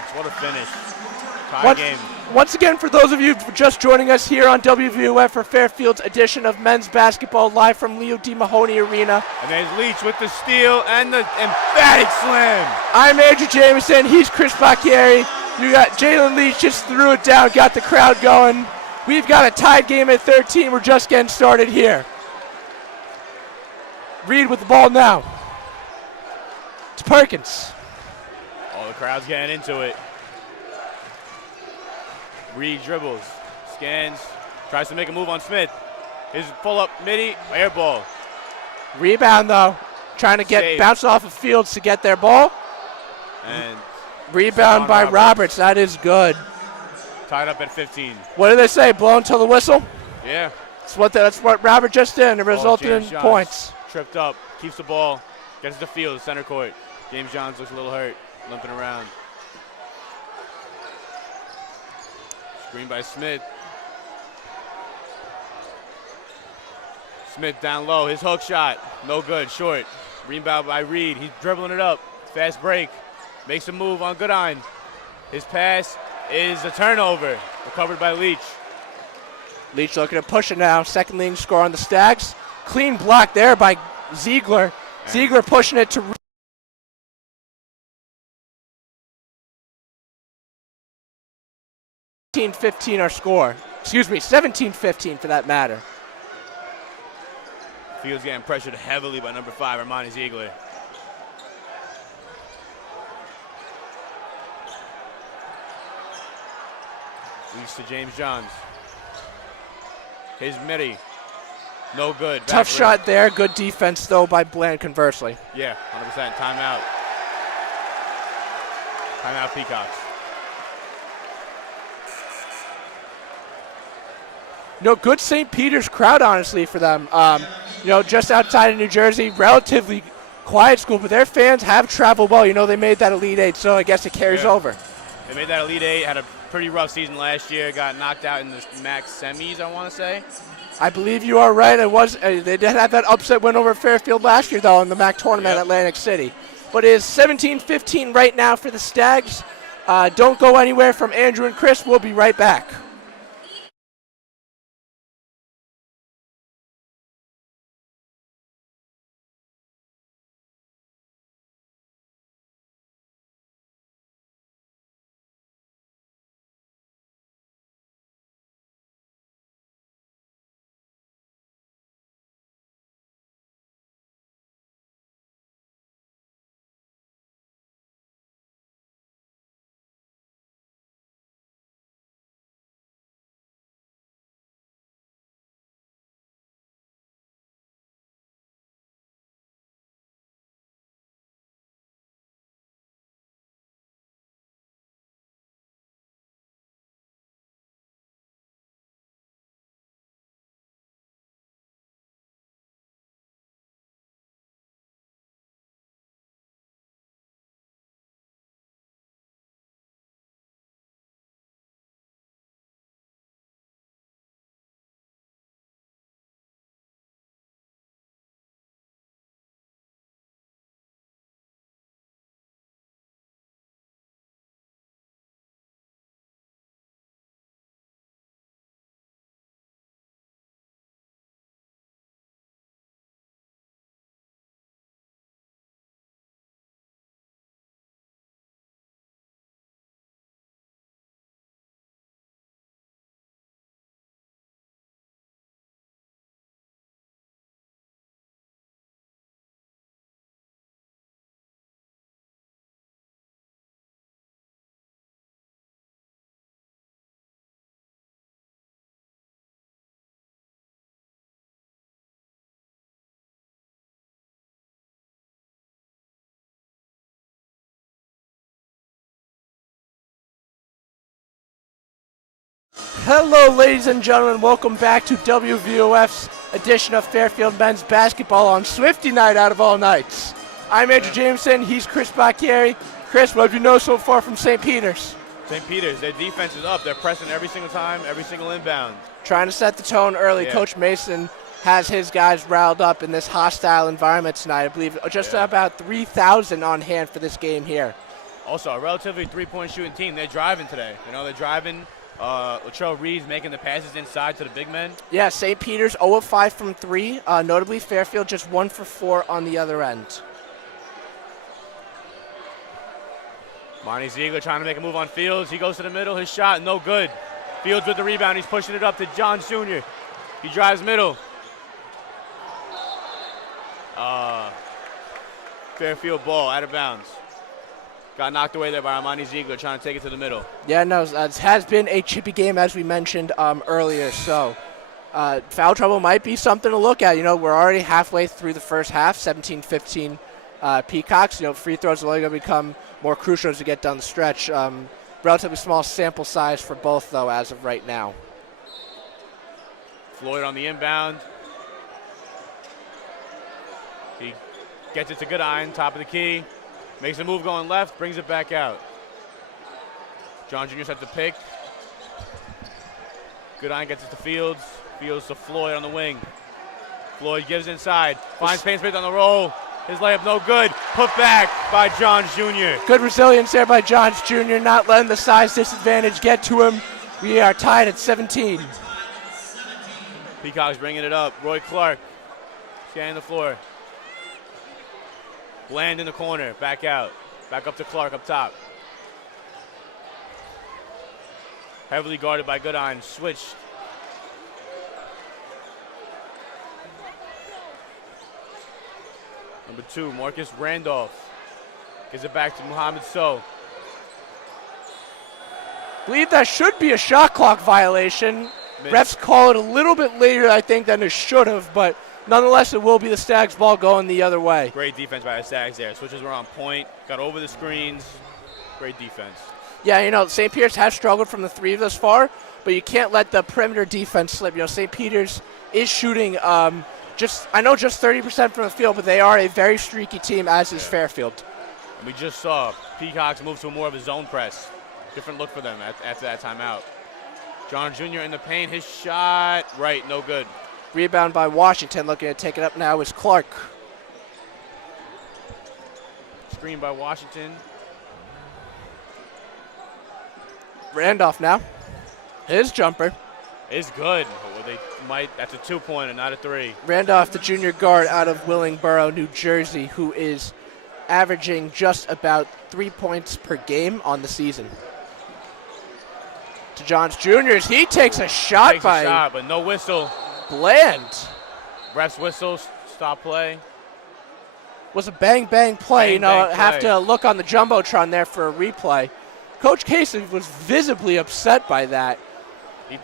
Roberts. What a finish. Tie game. Once again, for those of you just joining us here on WVOF for Fairfield's edition of men's basketball live from Leo D. Mahoney Arena. And there's Leach with the steal and the emphatic slam. I'm Andrew Jameson. He's Chris Bacchieri. You got Jalen Leach just threw it down, got the crowd going. We've got a tied game at 13. We're just getting started here. Reed with the ball now. It's Perkins. Oh, the crowd's getting into it. Reed dribbles, scans, tries to make a move on Smith. His pull-up midi, air ball. Rebound, though. Trying to get bounced off of Fields to get their ball. And rebound by Roberts. That is good. Tied up at 15. What do they say? Blow until the whistle? Yeah. That's what Robert just did, and it resulted in points. Tripped up, keeps the ball, gets to the field, center court. James Johns looks a little hurt, limping around. Screen by Smith. Smith down low, his hook shot, no good, short. Rebound by Reed, he's dribbling it up. Fast break, makes a move on Goodine. His pass is a turnover, recovered by Leach. Leach looking to push it now, second leading score on the Stags. Clean block there by Ziegler. Ziegler pushing it to 17-15 our score. Excuse me, 17-15 for that matter. Fields getting pressured heavily by number 5, Armani Ziegler. Leads to James Johns. His midi, no good. Tough shot there, good defense though by Bland conversely. Yeah, 100%, timeout. Timeout Peacocks. Good St. Peter's crowd, honestly, for them. Just outside of New Jersey, relatively quiet school, but their fans have traveled well. They made that Elite Eight, so I guess it carries over. They made that Elite Eight, had a pretty rough season last year, got knocked out in the MAC semis, I want to say. I believe you are right. They did have that upset win over Fairfield last year, though, in the MAC tournament at Atlantic City. But it is 17-15 right now for the Stags. Don't go anywhere from Andrew and Chris. We'll be right back. Hello, ladies and gentlemen. Welcome back to WVOF's edition of Fairfield men's basketball on Swifty night out of all nights. I'm Andrew Jameson. He's Chris Bacchieri. Chris, what have you know so far from St. Peter's? St. Peter's, their defense is up. They're pressing every single time, every single inbound. Trying to set the tone early. Yeah. Coach Mason has his guys riled up in this hostile environment tonight. I believe just about 3,000 on hand for this game here. Also, a relatively three-point shooting team. They're driving today. They're driving. Latrell Reed's making the passes inside to the big men. Yeah, St. Peter's 0 of 5 from 3. Notably, Fairfield just 1 for 4 on the other end. Monty Ziegler trying to make a move on Fields. He goes to the middle. His shot, no good. Fields with the rebound. He's pushing it up to Johns Jr. He drives middle. Fairfield ball out of bounds. Got knocked away there by Monty Ziegler trying to take it to the middle. Yeah, no, it has been a chippy game as we mentioned earlier. So foul trouble might be something to look at. We're already halfway through the first half, 17-15 Peacocks. Free throws are only going to become more crucial as we get down the stretch. Relatively small sample size for both, though, as of right now. Floyd on the inbound. He gets it to Goodine, top of the key. Makes a move going left, brings it back out. John Jr. sets the pick. Goodine gets it to Fields. Fields to Floyd on the wing. Floyd gives inside, finds paint space on the roll. His layup no good. Put back by Johns Jr. Good resilience there by Johns Jr., not letting the size disadvantage get to him. We are tied at 17. Peacocks bringing it up. Roy Clark scanning the floor. Bland in the corner, back out. Back up to Clark up top. Heavily guarded by Goodine, switched. Number 2, Marcus Randolph. Gives it back to Muhammad Sow. Believe that should be a shot clock violation. Refs call it a little bit later, I think, than it should have, but nonetheless, it will be the Stags ball going the other way. Great defense by the Stags there. Switches were on point, got over the screens. Great defense. Yeah, St. Peter's has struggled from the 3 thus far, but you can't let the perimeter defense slip. St. Peter's is shooting just 30% from the field, but they are a very streaky team, as is Fairfield. And we just saw Peacocks move to more of a zone press. Different look for them after that timeout. John Jr. in the paint, his shot, right, no good. Rebound by Washington, looking to take it up now is Clark. Screen by Washington. Randolph now. His jumper is good. That's a 2-pointer, not a 3. Randolph, the junior guard out of Willingboro, New Jersey, who is averaging just about 3 points per game on the season. To Johns Jr. He takes a shot but no whistle. Bland. Refs whistle, stop play. Was a bang-bang play. Bang, Have to look on the Jumbotron there for a replay. Coach Casey was visibly upset by that.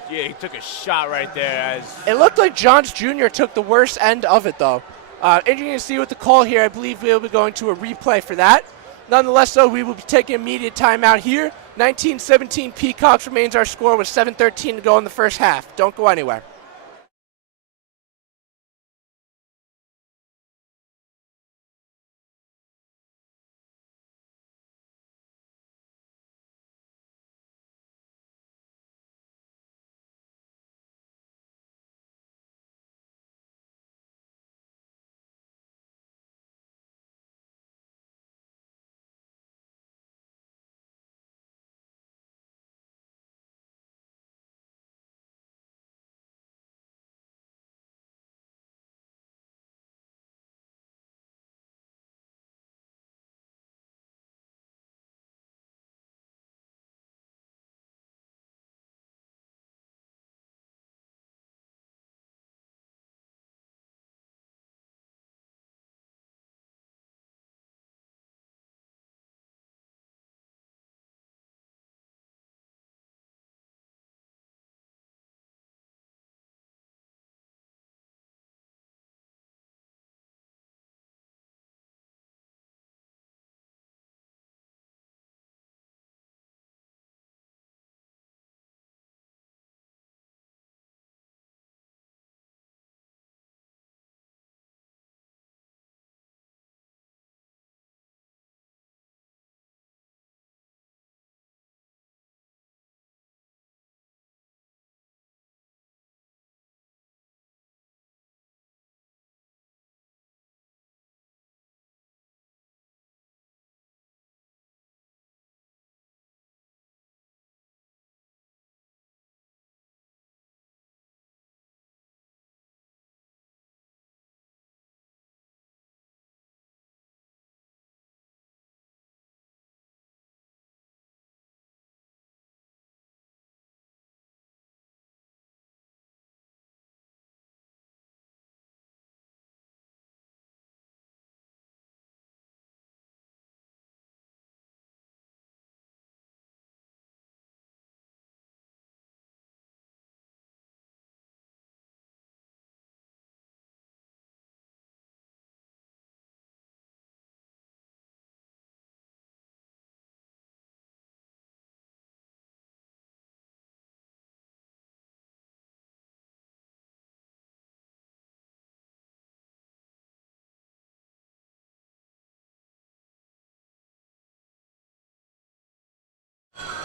He took a shot right there. It looked like Johns Jr. took the worst end of it, though. Interesting to see with the call here. I believe we'll be going to a replay for that. Nonetheless, though, we will be taking immediate timeout here. 19-17 Peacocks remains our score with 7:13 to go in the first half. Don't go anywhere.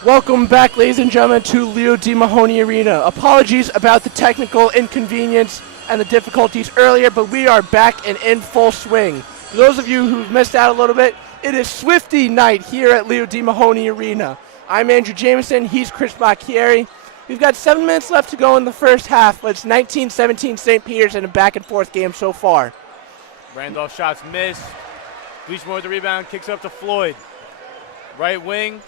Welcome back, ladies and gentlemen, to Leo D. Mahoney Arena. Apologies about the technical inconvenience and the difficulties earlier, but we are back and in full swing. For those of you who've missed out a little bit, it is Swifty night here at Leo D. Mahoney Arena. I'm Andrew Jameson. He's Chris Bacchieri. We've got 7 minutes left to go in the first half, but it's 19-17 St. Peter's in a back-and-forth game so far. Randolph shots missed. Bleachmore with the rebound, kicks up to Floyd. Right wing.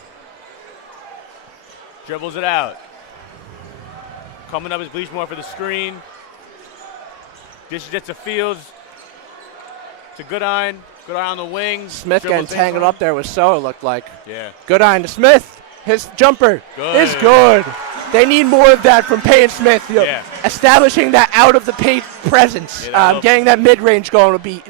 Dribbles it out. Coming up is Bleachmore for the screen. Dishes it to Fields. To Goodine. Goodine on the wing. Smith getting tangled up there with So, it looked like. Yeah. Goodine to Smith. His jumper is good. They need more of that from Payne Smith. Establishing that out-of-the-paint presence. Getting that mid-range going would be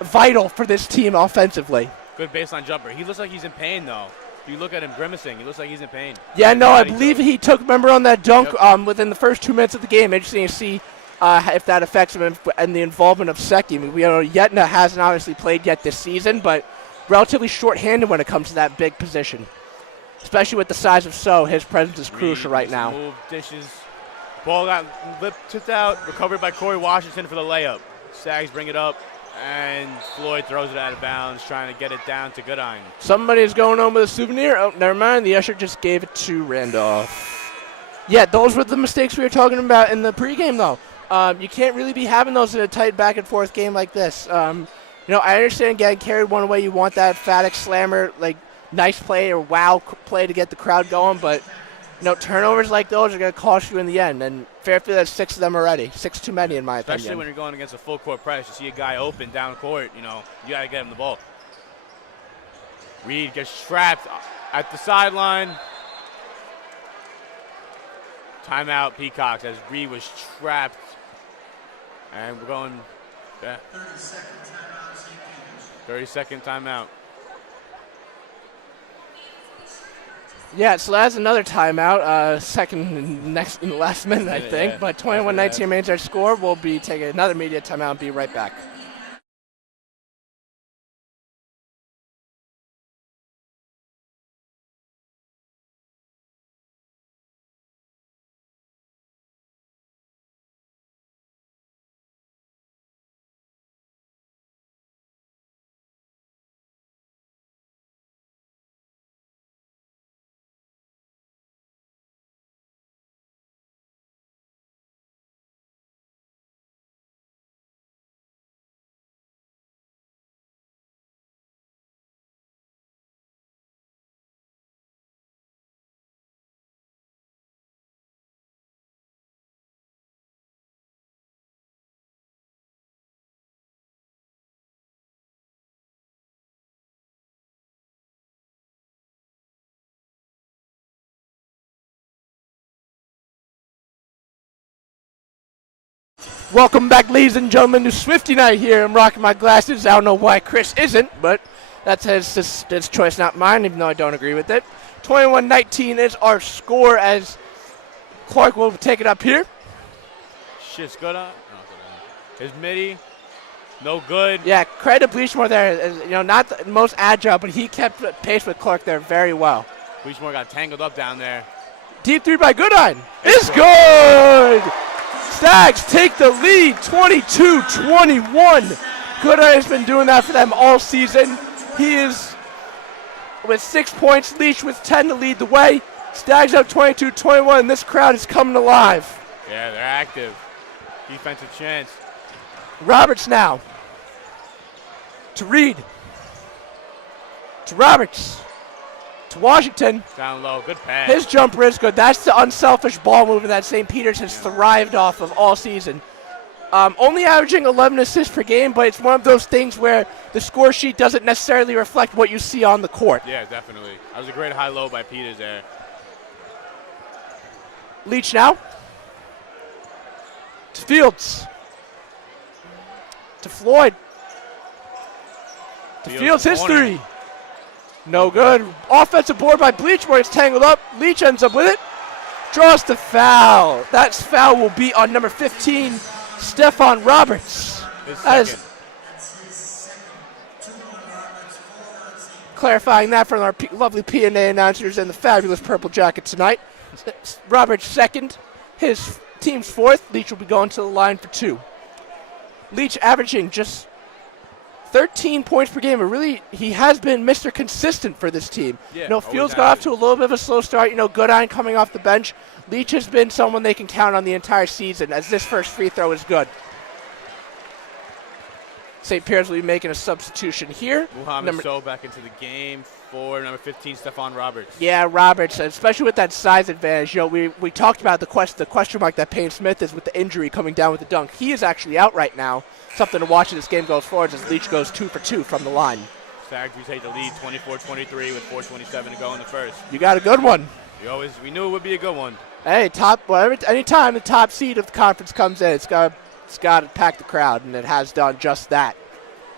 vital for this team offensively. Good baseline jumper. He looks like he's in pain, though. You look at him grimacing. He looks like he's in pain. Yeah, no, I believe he took, remember on that dunk within the first 2 minutes of the game. Interesting to see if that affects him and the involvement of Secchi. I mean, we know Yetna hasn't obviously played yet this season, but relatively short-handed when it comes to that big position. Especially with the size of So, his presence is crucial right now. Move, dishes. Ball got tipped out, recovered by Corey Washington for the layup. Sags bring it up. And Floyd throws it out of bounds, trying to get it down to Goodine. Somebody's going home with a souvenir. Oh, never mind. The usher just gave it to Randolph. Yeah, those were the mistakes we were talking about in the pregame, though. You can't really be having those in a tight back-and-forth game like this. I understand getting carried one way. You want that emphatic slammer, like nice play or wow play to get the crowd going, but turnovers like those are going to cost you in the end. And Fairfield has 6 of them already. 6 too many, in my opinion. Especially when you're going against a full court press. You see a guy open down court, you got to get him the ball. Reed gets trapped at the sideline. Timeout, Peacocks, as Reed was trapped. And we're going, 30-second timeout. Yeah, so that's another timeout, second in the last minute, I think. Yeah. But 21-19 remains our score. We'll be taking another media timeout and be right back. Welcome back, ladies and gentlemen, to Swifty night here. I'm rocking my glasses. I don't know why Chris isn't, but that's his choice, not mine, even though I don't agree with it. 21-19 is our score as Clark will take it up here. Shit's good on. His midi, no good. Yeah, credit Bleachmore there. Not the most agile, but he kept pace with Clark there very well. Bleachmore got tangled up down there. Deep three by Goodine. It's good! Stags take the lead, 22-21. Goodine has been doing that for them all season. He is with 6 points, Leach with 10 to lead the way. Stags up 22-21, and this crowd is coming alive. Yeah, they're active. Defensive chance. Roberts now. To Reed. To Roberts. To Washington. Down low, good pass. His jumper is good. That's the unselfish ball movement that St. Peter's has thrived off of all season. Only averaging 11 assists per game, but it's one of those things where the score sheet doesn't necessarily reflect what you see on the court. Yeah, definitely. That was a great high-low by Peters there. Leach now. To Fields. To Floyd. To Fields, his three. No good. Offensive board by Bleach where it's tangled up. Leach ends up with it. Draws the foul. That foul will be on number 15, Stephon Roberts. That is Clarifying that from our lovely P&A announcers and the fabulous Purple Jacket tonight. Roberts second, his team's fourth. Leach will be going to the line for 2. Leach averaging just 13 points per game. Really, he has been Mr. Consistent for this team. Yeah, Fields got off to a little bit of a slow start. Goodine coming off the bench. Leach has been someone they can count on the entire season, as this first free throw is good. St. Pierre's will be making a substitution here. Muhammad So back into the game for number 15, Stephon Roberts. Yeah, Roberts, especially with that size advantage. We talked about the question mark that Payne Smith is with the injury coming down with the dunk. He is actually out right now. Something to watch as this game goes forward as Leach goes 2 for 2 from the line. Syracuse take the lead 24-23 with 4:27 to go in the first. You got a good one. We knew it would be a good one. Hey, anytime the top seed of the conference comes in, it's got to pack the crowd, and it has done just that.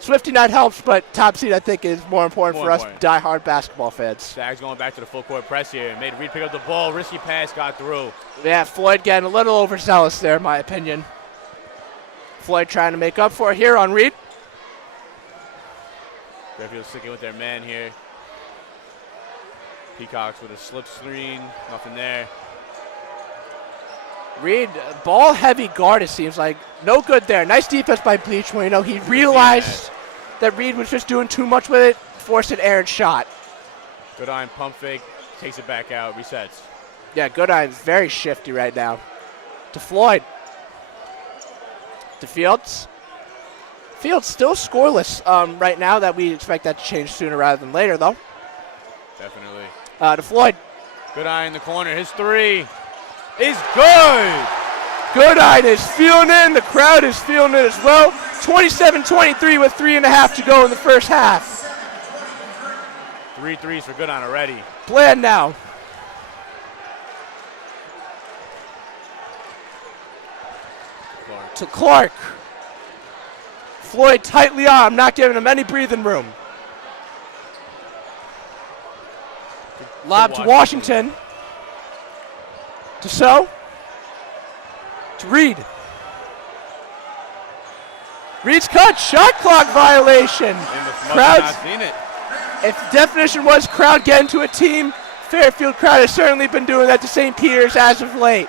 Swifty night helps, but top seed, I think, is more important for us diehard basketball fans. Zags going back to the full court press here. Made Reed pick up the ball. Risky pass got through. Yeah, Floyd getting a little overzealous there, in my opinion. Floyd trying to make up for it here on Reed. Fairfield sticking with their man here. Peacocks with a slip screen. Nothing there. Reed, ball-heavy guard, it seems like. No good there. Nice defense by Bleach when he realized that Reed was just doing too much with it, forced an errant shot. Goodine pump fake, takes it back out, resets. Yeah, Goodine's very shifty right now. To Floyd. To Fields. Fields still scoreless right now. That we expect that to change sooner rather than later, though. Definitely. To Floyd. Goodine in the corner. His three is good. Goodine is feeling it. The crowd is feeling it as well. 27-23 with 3.5 to go in the first half. 3 threes for Goodine already. Bland now. To Clark. Floyd tightly on, not giving him any breathing room. Lob to Washington. To So. To Reed. Reed's cut, shot clock violation. Crowd not seen it. If the definition was crowd getting to a team, Fairfield crowd has certainly been doing that to St. Peter's as of late.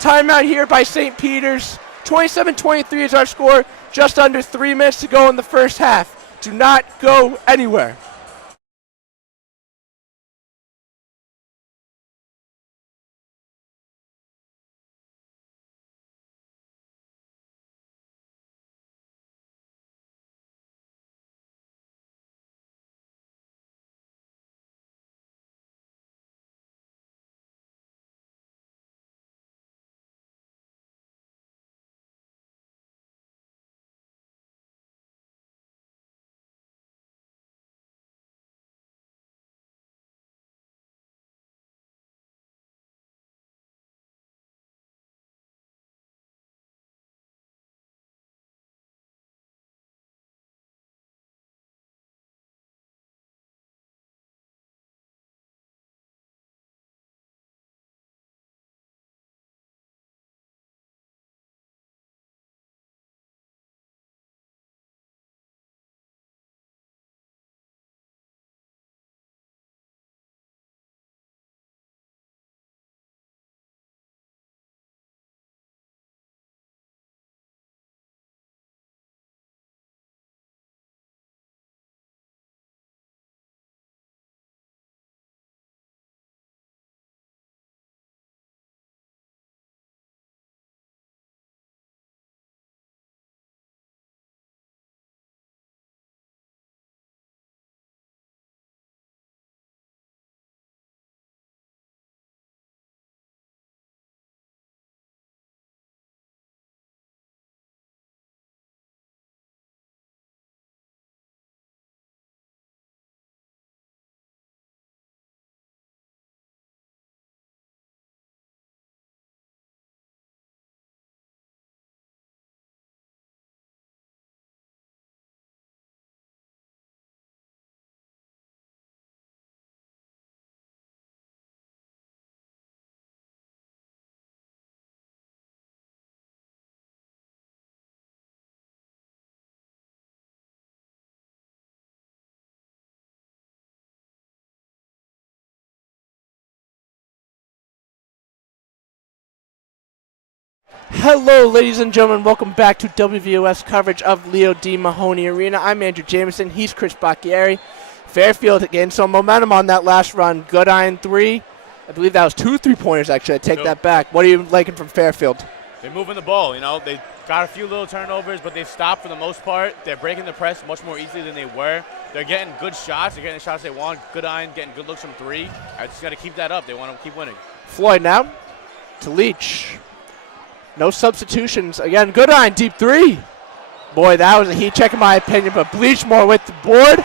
Timeout here by St. Peter's. 27-23 is our score. Just under 3 minutes to go in the first half. Do not go anywhere. Hello, ladies and gentlemen. Welcome back to WVOF's coverage of Leo D. Mahoney Arena. I'm Andrew Jameson. He's Chris Bacchieri. Fairfield getting some momentum on that last run. Good iron three. I believe that was 2 3-pointers, actually. I take that back. What are you liking from Fairfield? They're moving the ball. They got a few little turnovers, but they've stopped for the most part. They're breaking the press much more easily than they were. They're getting good shots. They're getting the shots they want. Good iron, getting good looks from three. I just got to keep that up. They want to keep winning. Floyd now to Leach. No substitutions. Again, good iron, deep three. Boy, that was a heat check in my opinion, but Bleachmore with the board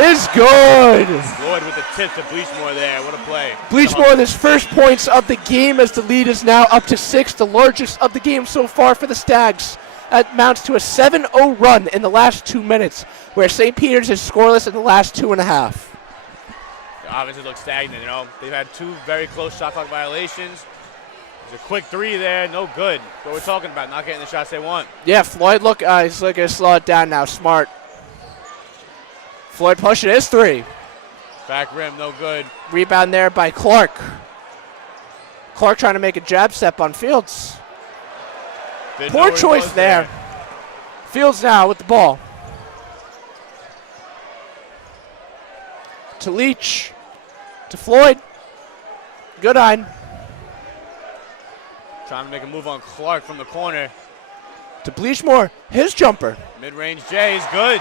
is good. Floyd with the tip to Bleachmore there. What a play. Bleachmore with his first points of the game as the lead is now up to 6, the largest of the game so far for the Stags. That amounts to a 7-0 run in the last 2 minutes, where St. Peter's is scoreless in the last 2.5. The offense looks stagnant, They've had 2 very close shot clock violations. There's a quick 3 there, no good. What we're talking about, not getting the shots they want. Yeah, Floyd, look, he's looking to slow it down now. Smart. Floyd pushing his 3. Back rim, no good. Rebound there by Clark. Clark trying to make a jab step on Fields. Poor choice there. Fields now with the ball. To Leach. To Floyd. Good eye. Trying to make a move on Clark from the corner. To Bleachmore, his jumper. Mid-range J is good.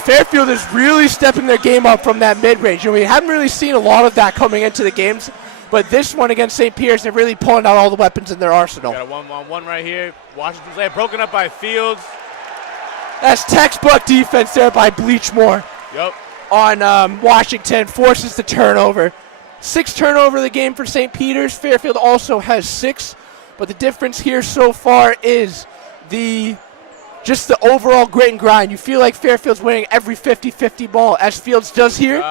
Fairfield is really stepping their game up from that mid-range. We haven't really seen a lot of that coming into the games, but this one against St. Peter's, they're really pulling out all the weapons in their arsenal. Got a 1-on-1 right here. Washington's lay broken up by Fields. That's textbook defense there by Bleachmore. Yep. On Washington, forces the turnover. 6 turnover of the game for St. Peter's. Fairfield also has 6. But the difference here so far is just the overall grit and grind. You feel like Fairfield's winning every 50-50 ball, as Fields does here.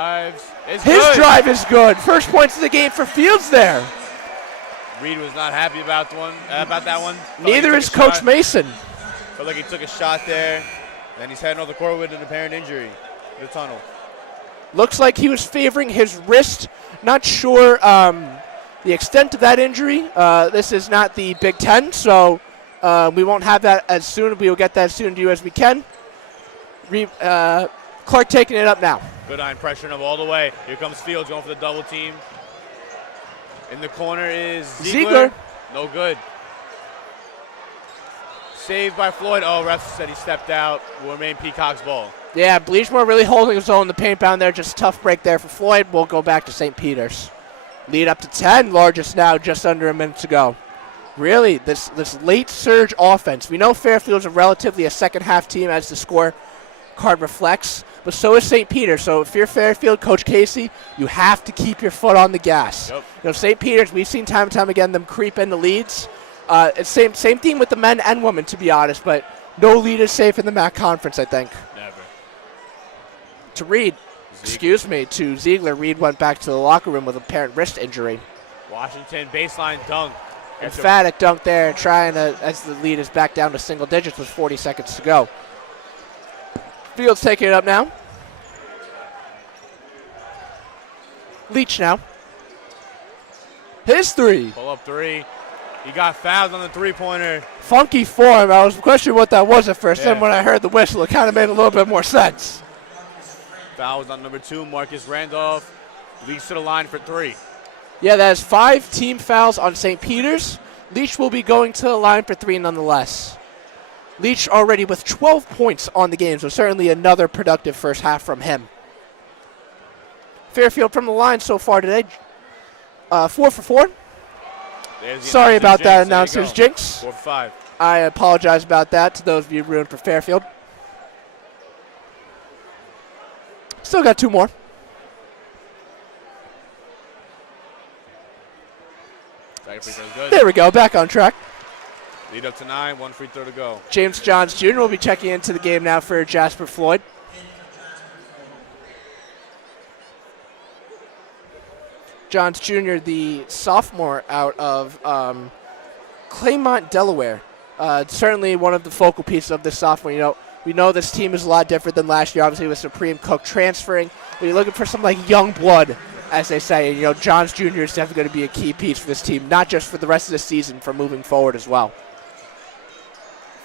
His drive is good. First points of the game for Fields there. Reed was not happy about that one. Neither is Coach Mason. Felt like he took a shot there. Then he's heading off the court with an apparent injury. The tunnel. Looks like he was favoring his wrist. Not sure the extent of that injury. This is not the Big Ten, so we won't have that as soon. We will get that as soon to you as we can. Clark taking it up now. Good iron, pressuring him all the way. Here comes Fields going for the double team. In the corner is Ziegler. No good. Saved by Floyd. Oh, ref said he stepped out. Will remain Peacock's ball. Yeah, Bleachmore really holding his own in the paint down there. Just a tough break there for Floyd. We'll go back to St. Peter's. Lead up to 10, largest now, just under a minute to go. Really, this late surge offense. We know Fairfield's relatively a second-half team as the score card reflects, but so is St. Peter's. So if you're Fairfield, Coach Casey, you have to keep your foot on the gas. Yep. St. Peter's, we've seen time and time again them creep into leads. It's same thing with the men and women, to be honest, but no lead is safe in the MAC conference, I think. Never. To Reed. To Ziegler. Reed went back to the locker room with apparent wrist injury. Washington baseline dunk. Emphatic dunk there, trying to, as the lead is back down to single digits with 40 seconds to go. Fields taking it up now. Leach now. His 3. Pull up 3. He got fouled on the 3-pointer. Funky form. I was questioning what that was at first. Then when I heard the whistle, it kind of made a little bit more sense. Foul was on number 2, Marcus Randolph. Leach to the line for 3. Yeah, that is 5 team fouls on St. Peter's. Leach will be going to the line for 3 nonetheless. Leach already with 12 points on the game, so certainly another productive first half from him. Fairfield from the line so far today, 4 for 4. Sorry about that, announcer's jinx. 4 for 5. I apologize about that to those of you ruined for Fairfield. Still got 2 more. There we go, back on track. Lead up to 9, 1 free throw to go. James Johns Jr. will be checking into the game now for Jasper Floyd. Johns Jr., the sophomore out of Claymont, Delaware. Certainly one of the focal pieces of this sophomore. We know this team is a lot different than last year, obviously with Supreme Cook transferring. But you're looking for some young blood, as they say. And, Johns Jr. is definitely going to be a key piece for this team, not just for the rest of the season, for moving forward as well.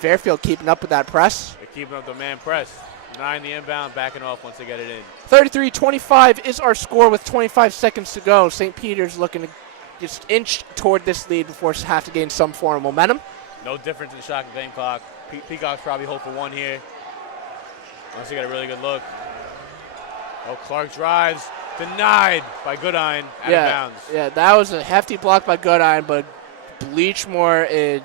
Fairfield keeping up with that press. They're keeping up the man press. 9 the inbound, backing off once they get it in. 33-25 is our score with 25 seconds to go. St. Peter's looking to just inch toward this lead before they have to gain some form of momentum. No difference in the shot and game clock. Peacock's probably hope for one here. Unless they get a really good look. Oh, Clark drives. Denied by Goodine out of bounds. Yeah, that was a hefty block by Goodine, but Bleachmore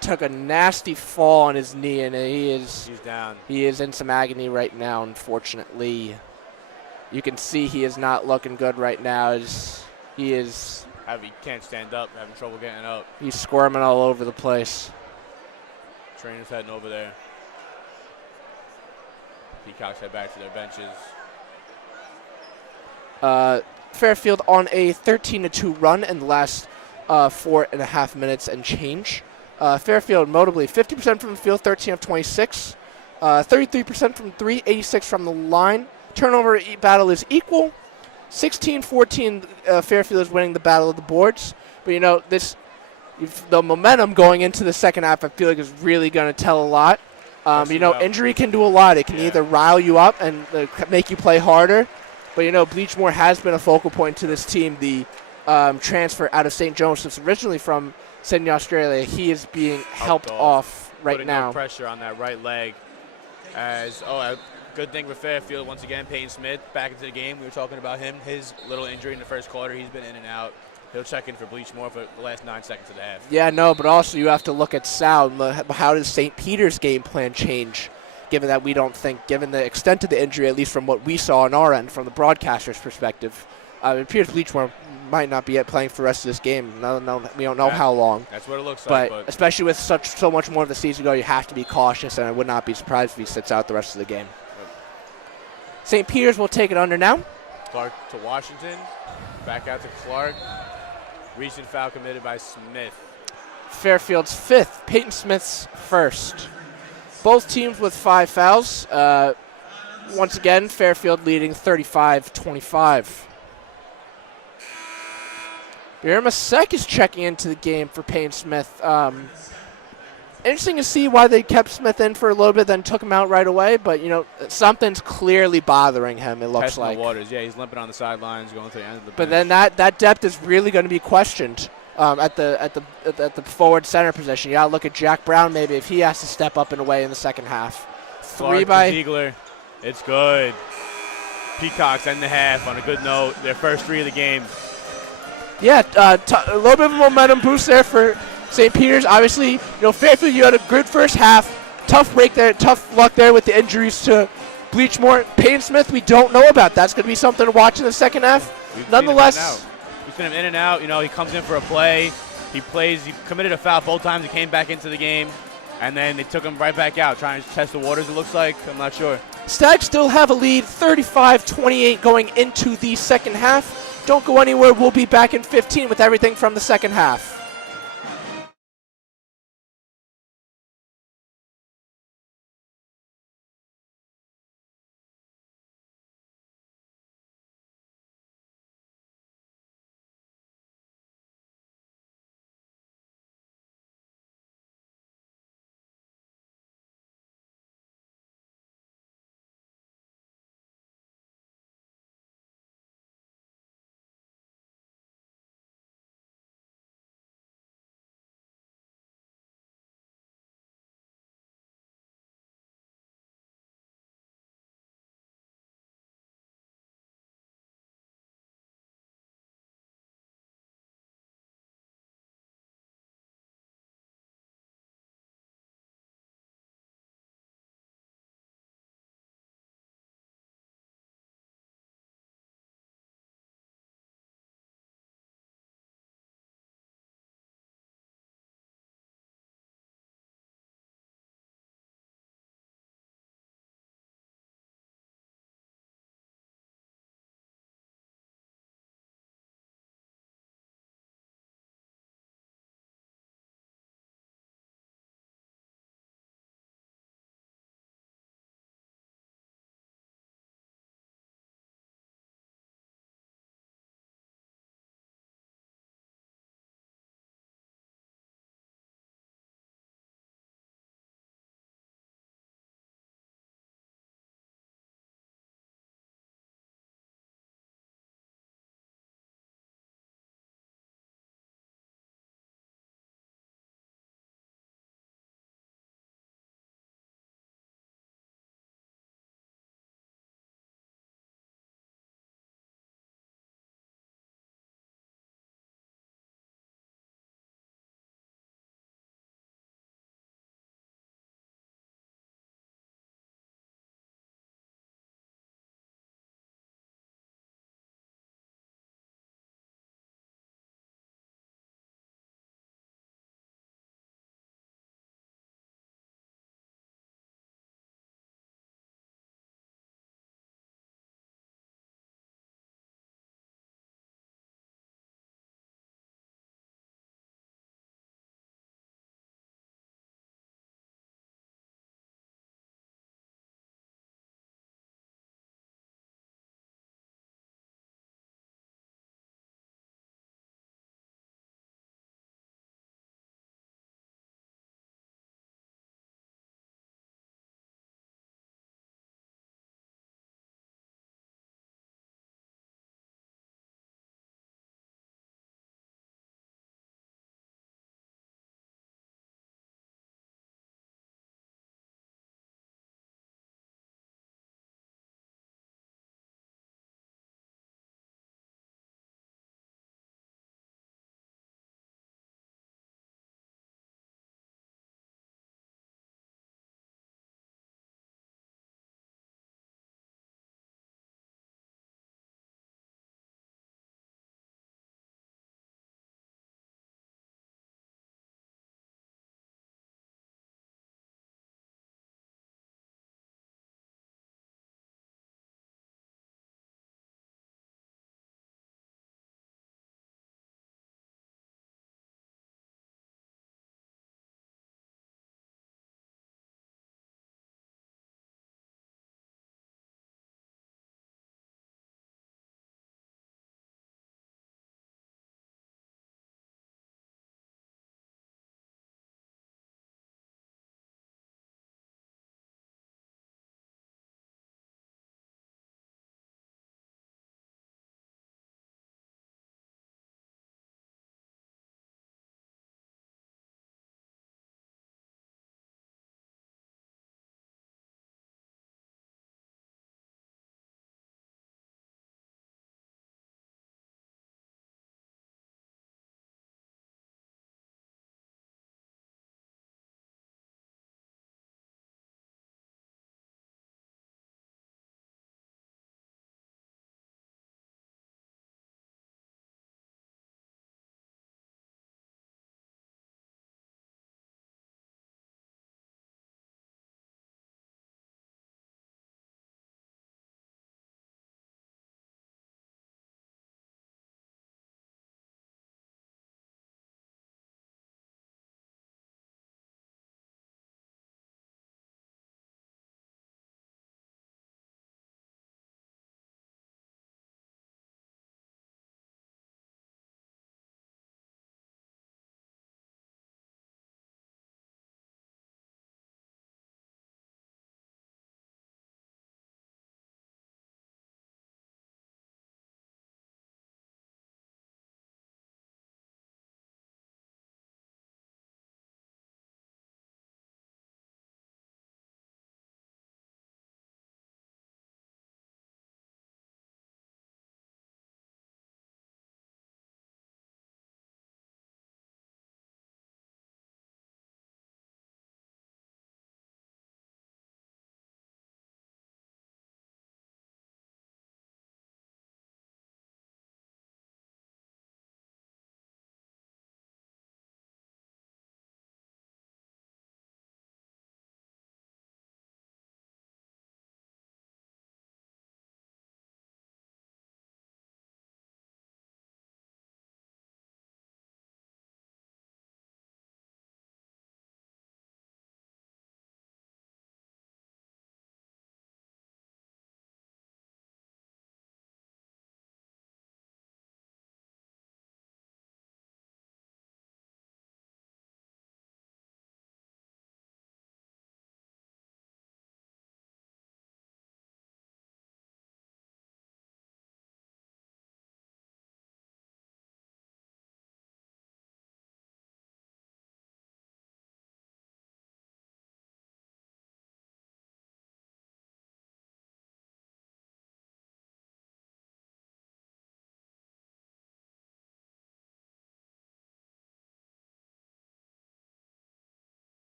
took a nasty fall on his knee, and he's down. He is in some agony right now, unfortunately. You can see he is not looking good right now. He can't stand up, having trouble getting up. He's squirming all over the place. Trainers heading over there. Peacocks head back to their benches. Fairfield on a 13-2 run in the last 4.5 minutes and change. Fairfield, notably, 50% from the field, 13 of 26. 33% from 3, 86 from the line. Turnover battle is equal. 16-14, Fairfield is winning the battle of the boards. But, the momentum going into the second half, I feel like, is really going to tell a lot. Injury can do a lot. It can either rile you up and make you play harder. But, Bleachmore has been a focal point to this team. The transfer out of St. Joseph's, originally from Sydney, Australia, he is being helped off right Putting now. No pressure on that right leg. A good thing for Fairfield, once again, Peyton Smith back into the game. We were talking about him, his little injury in the first quarter. He's been in and out. He'll check in for Bleachmore for the last 9 seconds of the half. Yeah, no, but also you have to look at Sal. How does St. Peter's game plan change, given that we don't think, given the extent of the injury, at least from what we saw on our end, from the broadcaster's perspective, it appears Bleachmore might not be playing for the rest of this game. No, we don't know how long. That's what it looks like. But especially with so much more of the season to go, you have to be cautious, and I would not be surprised if he sits out the rest of the game. St. Peter's will take it under now. Clark to Washington. Back out to Clark. Recent foul committed by Smith. Fairfield's 5th, Peyton Smith's 1st. Both teams with 5 fouls. Once again, Fairfield leading 35-25. Birma Sek is checking into the game for Payne Smith. Interesting to see why they kept Smith in for a little bit, then took him out right away. But, something's clearly bothering him, it looks Testing like. The waters. Yeah, he's limping on the sidelines, going to the end of the bench. But then that depth is really going to be questioned at the forward center position. You got to look at Jack Brown maybe if he has to step up and away in the second half. Clark by Ziegler. It's good. Peacocks end the half on a good note. Their first 3 of the game. Yeah, a little bit of a momentum boost there for St. Peter's. Obviously, Fairfield, you had a good first half. Tough break there, tough luck there with the injuries to Bleachmore. Payne Smith, we don't know about. That's going to be something to watch in the second half. Nonetheless, we've seen him in and out. He comes in for a play. He plays. He committed a foul both times. He came back into the game, and then they took him right back out, trying to test the waters, it looks like. I'm not sure. Stags still have a lead, 35-28 going into the second half. Don't go anywhere. We'll be back in 15 with everything from the second half.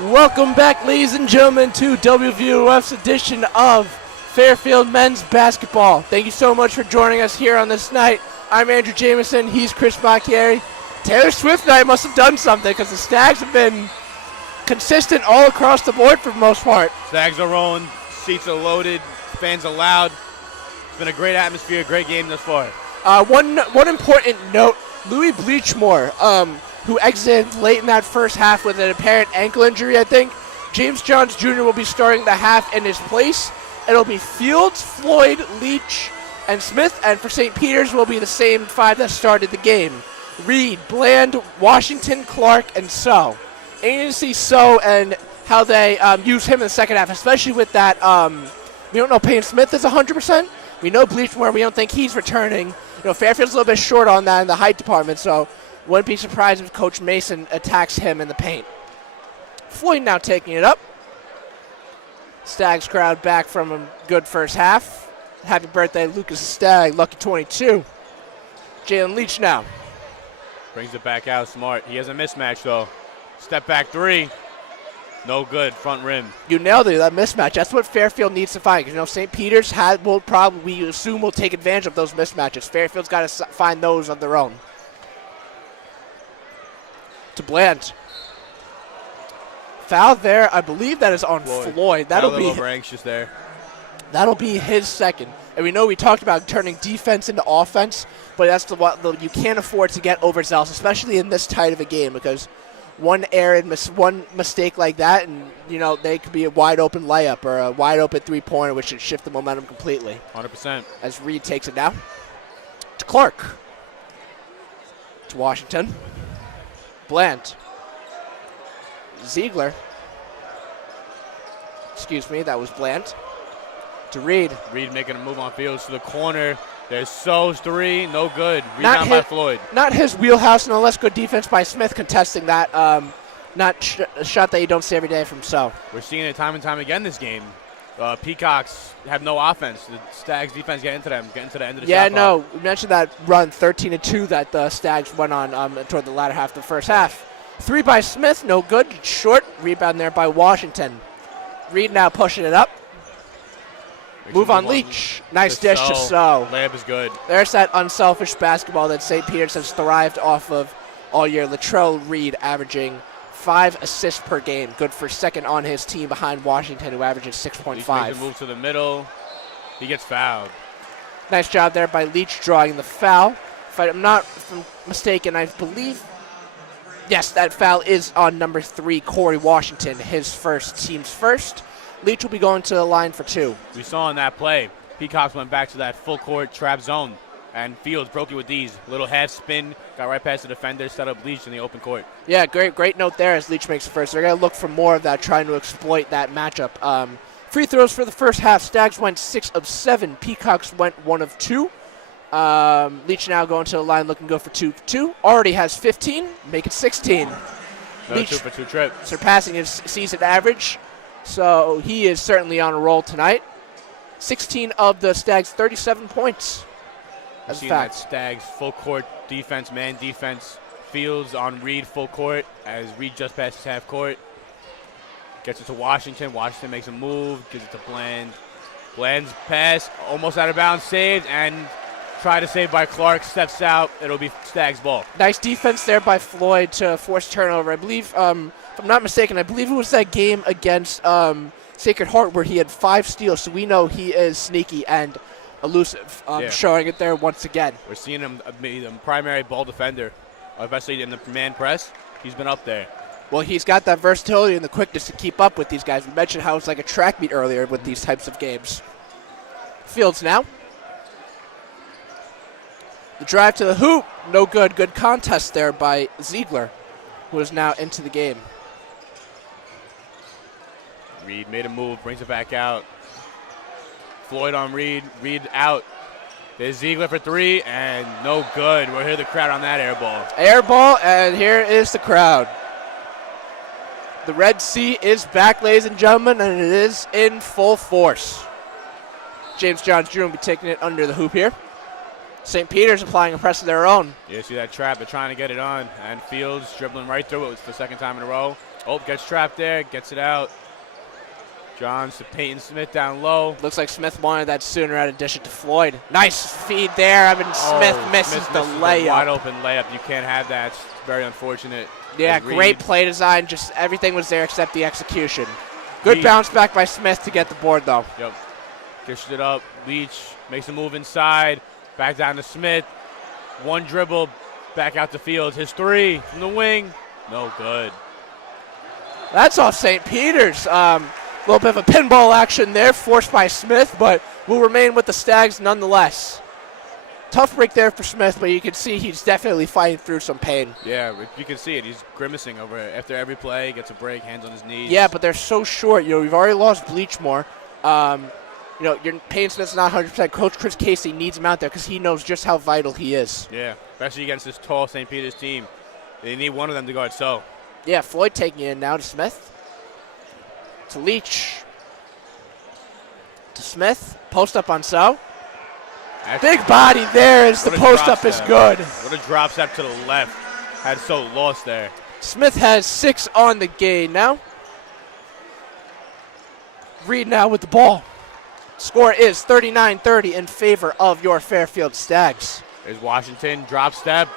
Welcome back, ladies and gentlemen, to WVOF's edition of Fairfield men's basketball. Thank you so much for joining us here on this night. I'm Andrew Jameson. He's Chris Bacchieri. Taylor Swift night must have done something because the Stags have been consistent all across the board for the most part. Stags are rolling, seats are loaded, fans are loud. It's been a great atmosphere, great game thus far. One important note, Louis Bleachmore, who exited late in that first half with an apparent ankle injury, I think. James Johns Jr. will be starting the half in his place. It'll be Fields, Floyd, Leach, and Smith, and for St. Peter's will be the same five that started the game. Reed, Bland, Washington, Clark, and So. And you need to see So and how they use him in the second half, especially with that. We don't know Payne Smith is 100%. We know Bleachmore, we don't think he's returning. You know, Fairfield's a little bit short on that in the height department, so wouldn't be surprised if Coach Mason attacks him in the paint. Floyd now taking it up. Stags crowd back from a good first half. Happy birthday, Lucas Stagg, lucky 22. Jalen Leach now. Brings it back out smart. He has a mismatch, though. Step back three. No good, front rim. You nailed it, that mismatch. That's what Fairfield needs to find. You know, St. Peter's will probably, we assume, will take advantage of those mismatches. Fairfield's got to find those on their own. To Bland. Foul there. I believe that is on Floyd. That'll be over anxious there. That'll be his second. And we know we talked about turning defense into offense, but that's you can't afford to get overzealous, especially in this tight of a game, because one mistake like that, and you know they could be a wide open layup or a wide open three-pointer, which should shift the momentum completely. 100%. As Reed takes it now to Clark. To Washington. Bland. Ziegler. Excuse me, that was Bland. To Reed. Reed making a move on Fields to the corner. There's So's three, no good. Rebound by Floyd. Not his wheelhouse, and less good defense by Smith contesting that. A shot that you don't see every day from So. We're seeing it time and time again this game. Peacocks have no offense. The Stags defense get into them, get into the end of the shot clock. No, we mentioned that run 13-2 that the Stags went on toward the latter half of the first half. Three by Smith, no good. Short rebound there by Washington. Reed now pushing it up. Move on Leach. Nice dish to So. Layup is good. There's that unselfish basketball that St. Peter's has thrived off of all year. Latrell Reed averaging 5 assists per game. Good for second on his team behind Washington, who averages 6.5. Leach makes a move to the middle. He gets fouled. Nice job there by Leach drawing the foul. If I'm not mistaken, I believe, yes, that foul is on number 3, Corey Washington, his team's first. Leach will be going to the line for 2. We saw in that play, Peacocks went back to that full court trap zone, and Fields broke it with these. Little half spin, got right past the defender, set up Leach in the open court. Yeah, great note there as Leach makes the first. They're going to look for more of that, trying to exploit that matchup. Free throws for the first half. Stags went 6 of 7. Peacocks went 1 of 2. Leach now going to the line looking to go for 2. Already has 15, make it 16. Another Leach 2 for 2 trip. Surpassing his season average. So he is certainly on a roll tonight. 16 of the Stags' 37 points. As a fact. That Stags full court defense, man defense. Fields on Reed full court as Reed just passes half court. Gets it to Washington. Washington makes a move, gives it to Bland. Bland's pass, almost out of bounds, saved, and tried to save by Clark. Steps out. It'll be Stags ball. Nice defense there by Floyd to force turnover. I believe, if I'm not mistaken, I believe it was that game against Sacred Heart where he had 5 steals. So we know he is sneaky and elusive, showing it there once again. We're seeing him be the primary ball defender, especially in the man press. He's been up there. Well, he's got that versatility and the quickness to keep up with these guys. We mentioned how it's like a track meet earlier with these types of games. Fields now. The drive to the hoop, no good. Good contest there by Ziegler, who is now into the game. Reed made a move, brings it back out. Floyd on Reed, Reed out. There's Ziegler for 3, and no good. We'll hear the crowd on that air ball. Air ball, and here is the crowd. The Red Sea is back, ladies and gentlemen, and it is in full force. James Johns Jr. will be taking it under the hoop here. St. Peter's applying a press of their own. Yeah, see that trap. They're trying to get it on. And Fields dribbling right through it. It's the second time in a row. Oh, gets trapped there, gets it out. Johns to Peyton Smith down low. Looks like Smith wanted that sooner out of dish it to Floyd. Nice feed there. Smith misses the layup. Wide open layup. You can't have that. It's very unfortunate. Yeah, great play design. Just everything was there except the execution. Good bounce back by Smith to get the board, though. Yep. Dished it up. Leach makes a move inside. Back down to Smith. One dribble. Back out to Fields. His three from the wing. No good. That's off St. Peter's. A little bit of a pinball action there, forced by Smith, but will remain with the Stags nonetheless. Tough break there for Smith, but you can see he's definitely fighting through some pain. Yeah, you can see it. He's grimacing over it. After every play, gets a break, hands on his knees. Yeah, but they're so short. We've already lost Bleachmore. Your Payne Smith's not 100%. Coach Chris Casey needs him out there because he knows just how vital he is. Yeah, especially against this tall St. Peter's team. They need one of them to guard So. Yeah, Floyd taking it in now to Smith. To Leach. To Smith. Post up on So. Big body there as the post up is good. What a drop step to the left. Had So lost there. Smith has 6 on the game now. Reed now with the ball. Score is 39-30 in favor of your Fairfield Stags. There's Washington. Drop step.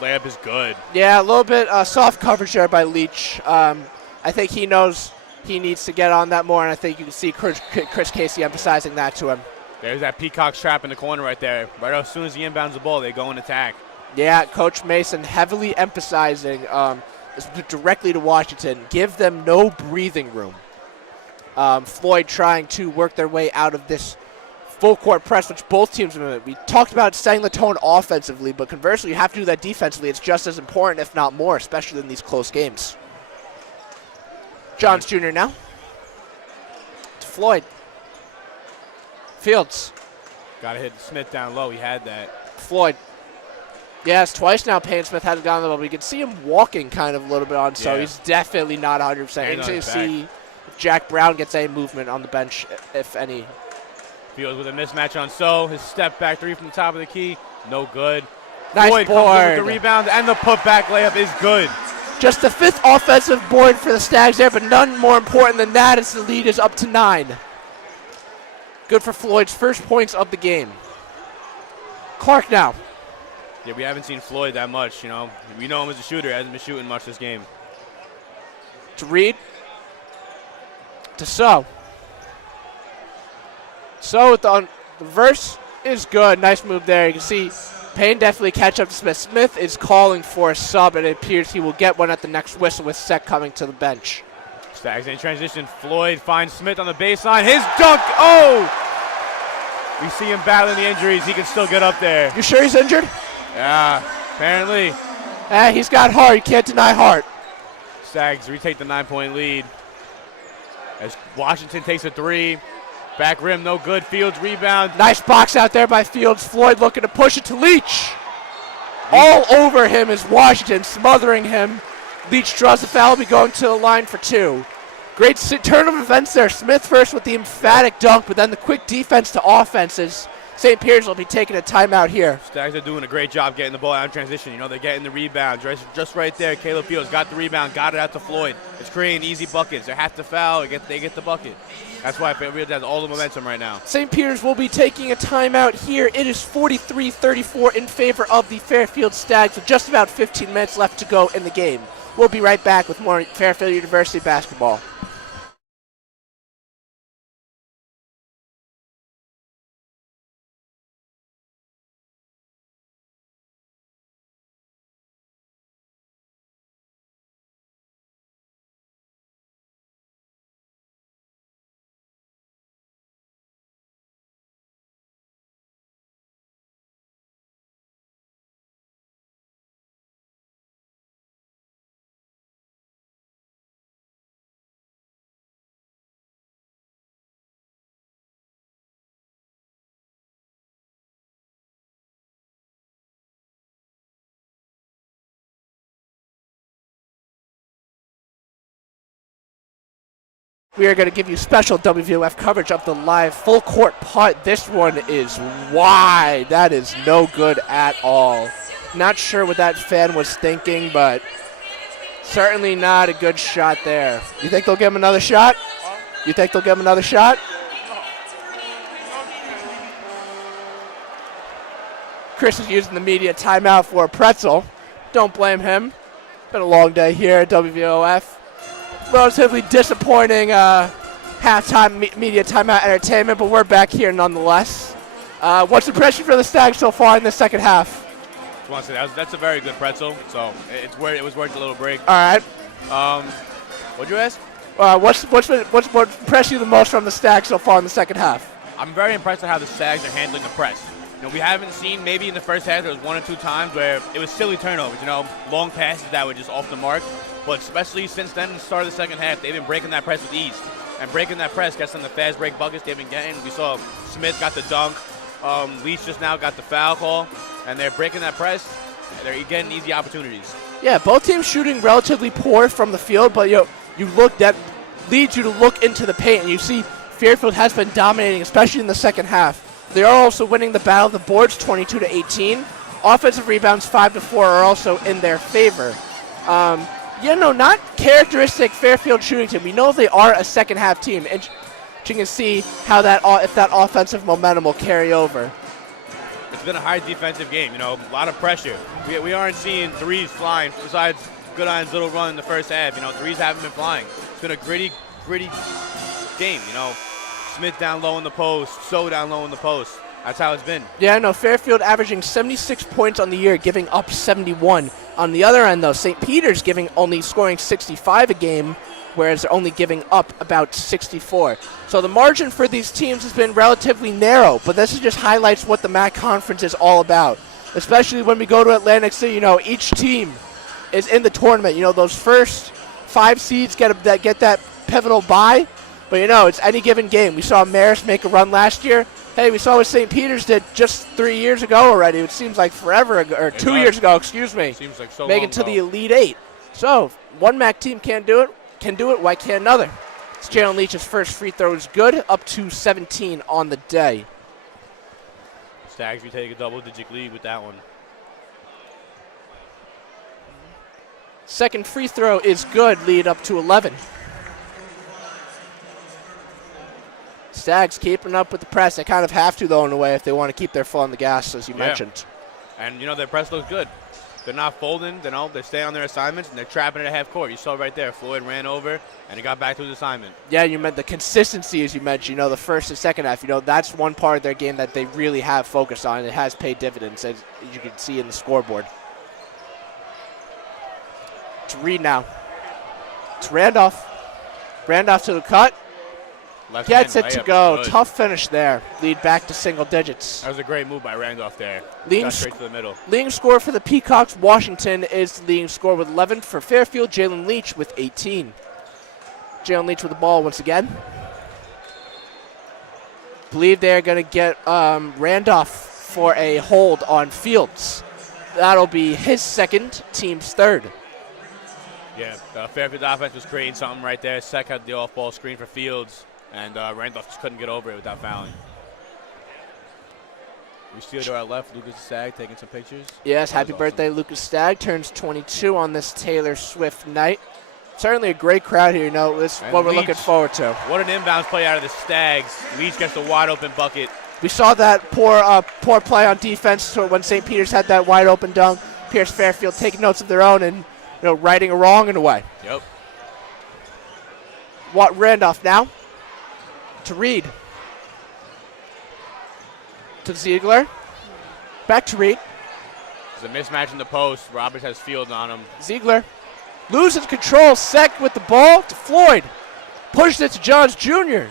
Layup is good. Yeah, a little bit soft coverage there by Leach. I think he knows he needs to get on that more, and I think you can see Chris Casey emphasizing that to him. There's that Peacock's trap in the corner right there. Right as soon as he inbounds the ball, they go in attack. Yeah, Coach Mason heavily emphasizing directly to Washington, give them no breathing room. Floyd trying to work their way out of this full court press, which both teams have been. We talked about setting the tone offensively, but conversely, you have to do that defensively. It's just as important, if not more, especially in these close games. Johns Jr. now. To Floyd. Fields. Got to hit Smith down low. He had that. Floyd. Yes, twice now Payne Smith hasn't gotten the ball. We can see him walking kind of a little bit on, so he's definitely not 100%. You can see if Jack Brown gets any movement on the bench, if any. Fields with a mismatch on So. His step back three from the top of the key. No good. Nice Floyd board. comes in with the rebound, and the putback layup is good. Just the 5th offensive board for the Stags there, but none more important than that as the lead is up to 9. Good for Floyd's first points of the game. Clark now. Yeah, we haven't seen Floyd that much, We know him as a shooter. Hasn't been shooting much this game. To Reed. To So. So with the reverse is good. Nice move there. You can see Payne definitely catch up to Smith. Smith is calling for a sub, and it appears he will get one at the next whistle with Sek coming to the bench. Stags in transition. Floyd finds Smith on the baseline. His dunk. Oh! We see him battling the injuries. He can still get up there. You sure he's injured? Yeah, apparently. He's got heart. You can't deny heart. Stags retake the 9-point lead. As Washington takes a three. Back rim, no good. Fields rebound. Nice box out there by Fields. Floyd looking to push it to Leach. All over him is Washington, smothering him. Leach draws the foul, be going to the line for 2. Great turn of events there. Smith first with the emphatic dunk, but then the quick defense to offenses. St. Peter's will be taking a timeout here. Stags are doing a great job getting the ball out in transition. They're getting the rebound. Just right there, Caleb Fields got the rebound, got it out to Floyd. It's creating easy buckets. They have to foul, they get the bucket. That's why Fairfield has all the momentum right now. St. Peter's will be taking a timeout here. It is 43-34 in favor of the Fairfield Stags with just about 15 minutes left to go in the game. We'll be right back with more Fairfield University basketball. We are going to give you special WVOF coverage of the live full court putt. This one is wide. That is no good at all. Not sure what that fan was thinking, but Certainly not a good shot there. You think they'll give him another shot? You think they'll give him another shot? Chris is using the media timeout for a pretzel. Don't blame him. Been a long day here at WVOF. Relatively disappointing halftime media timeout entertainment, but we're back here nonetheless. What's the impression for the Stags so far in the second half? I want to say that's a very good pretzel, so it was worth a little break. All right. What'd you ask? What impressed you the most from the Stags so far in the second half? I'm very impressed with how the Stags are handling the press. We haven't seen, maybe in the first half, there was 1 or 2 times where it was silly turnovers, long passes that were just off the mark. But especially since then, the start of the second half, they've been breaking that press with ease. And breaking that press gets them the fast break buckets they've been getting. We saw Smith got the dunk. Leach just now got the foul call. And they're breaking that press. They're getting easy opportunities. Yeah, both teams shooting relatively poor from the field, but that leads you to look into the paint, and you see Fairfield has been dominating, especially in the second half. They are also winning the battle of the boards 22-18. Offensive rebounds 5-4 are also in their favor. Not characteristic Fairfield shooting team. We know they are a second half team. And you can see how if that offensive momentum will carry over. It's been a high defensive game, a lot of pressure. We aren't seeing threes flying besides Goodine's little run in the first half. Threes haven't been flying. It's been a gritty game, Smith down low in the post, So down low in the post. That's how it's been. Yeah, no, Fairfield averaging 76 points on the year, giving up 71. On the other end, though, St. Peter's only scoring 65 a game, whereas they're only giving up about 64. So the margin for these teams has been relatively narrow, but this just highlights what the MAC Conference is all about, especially when we go to Atlantic City. Each team is in the tournament. Those first 5 seeds get that pivotal bye. But, it's any given game. We saw Marist make a run last year. Hey, we saw what St. Peter's did just 3 years ago already. It seems like forever ago, or 2 years ago, excuse me. Seems like so Making long to ago. the Elite 8. So, one MAC team can do it, why can't another? It's Jalen Leach's first free throw is good, up to 17 on the day. Stags, we take a double-digit lead with that one. Second free throw is good, lead up to 11. Stags keeping up with the press. They kind of have to, though, in a way, if they want to keep their foot on the gas, as you mentioned. And, their press looks good. They're not folding. They stay on their assignments, and they're trapping it at half court. You saw right there, Floyd ran over, and he got back to his assignment. Yeah, you meant the consistency, as you mentioned, the first and second half. That's one part of their game that they really have focused on. It has paid dividends, as you can see in the scoreboard. It's Reed now. It's Randolph. Randolph to the cut. Gets it to go. Good. Tough finish there. Lead back to single digits. That was a great move by Randolph there. Got straight to the middle. Leading score for the Peacocks, Washington, is the leading score with 11. For Fairfield, Jalen Leach with 18. Jalen Leach with the ball once again. Believe they're going to get Randolph for a hold on Fields. That'll be his second, team's third. Yeah, Fairfield's offense was creating something right there. Sek had the off-ball screen for Fields. And Randolph just couldn't get over it without fouling. We see to our left, Lucas Stagg taking some pictures. Yes, happy birthday, Lucas Stagg. Turns 22 on this Taylor Swift night. Certainly a great crowd here. This is what we're looking forward to. What an inbounds play out of the Stags. Leach gets the wide open bucket. We saw that poor play on defense when St. Peter's had that wide open dunk. Pierce Fairfield taking notes of their own and righting a wrong in a way. Yep. Randolph now. To Reed. To Ziegler. Back to Reed. There's a mismatch in the post. Roberts has Fields on him. Ziegler loses control. Sek with the ball to Floyd. Pushes it to Johns Jr.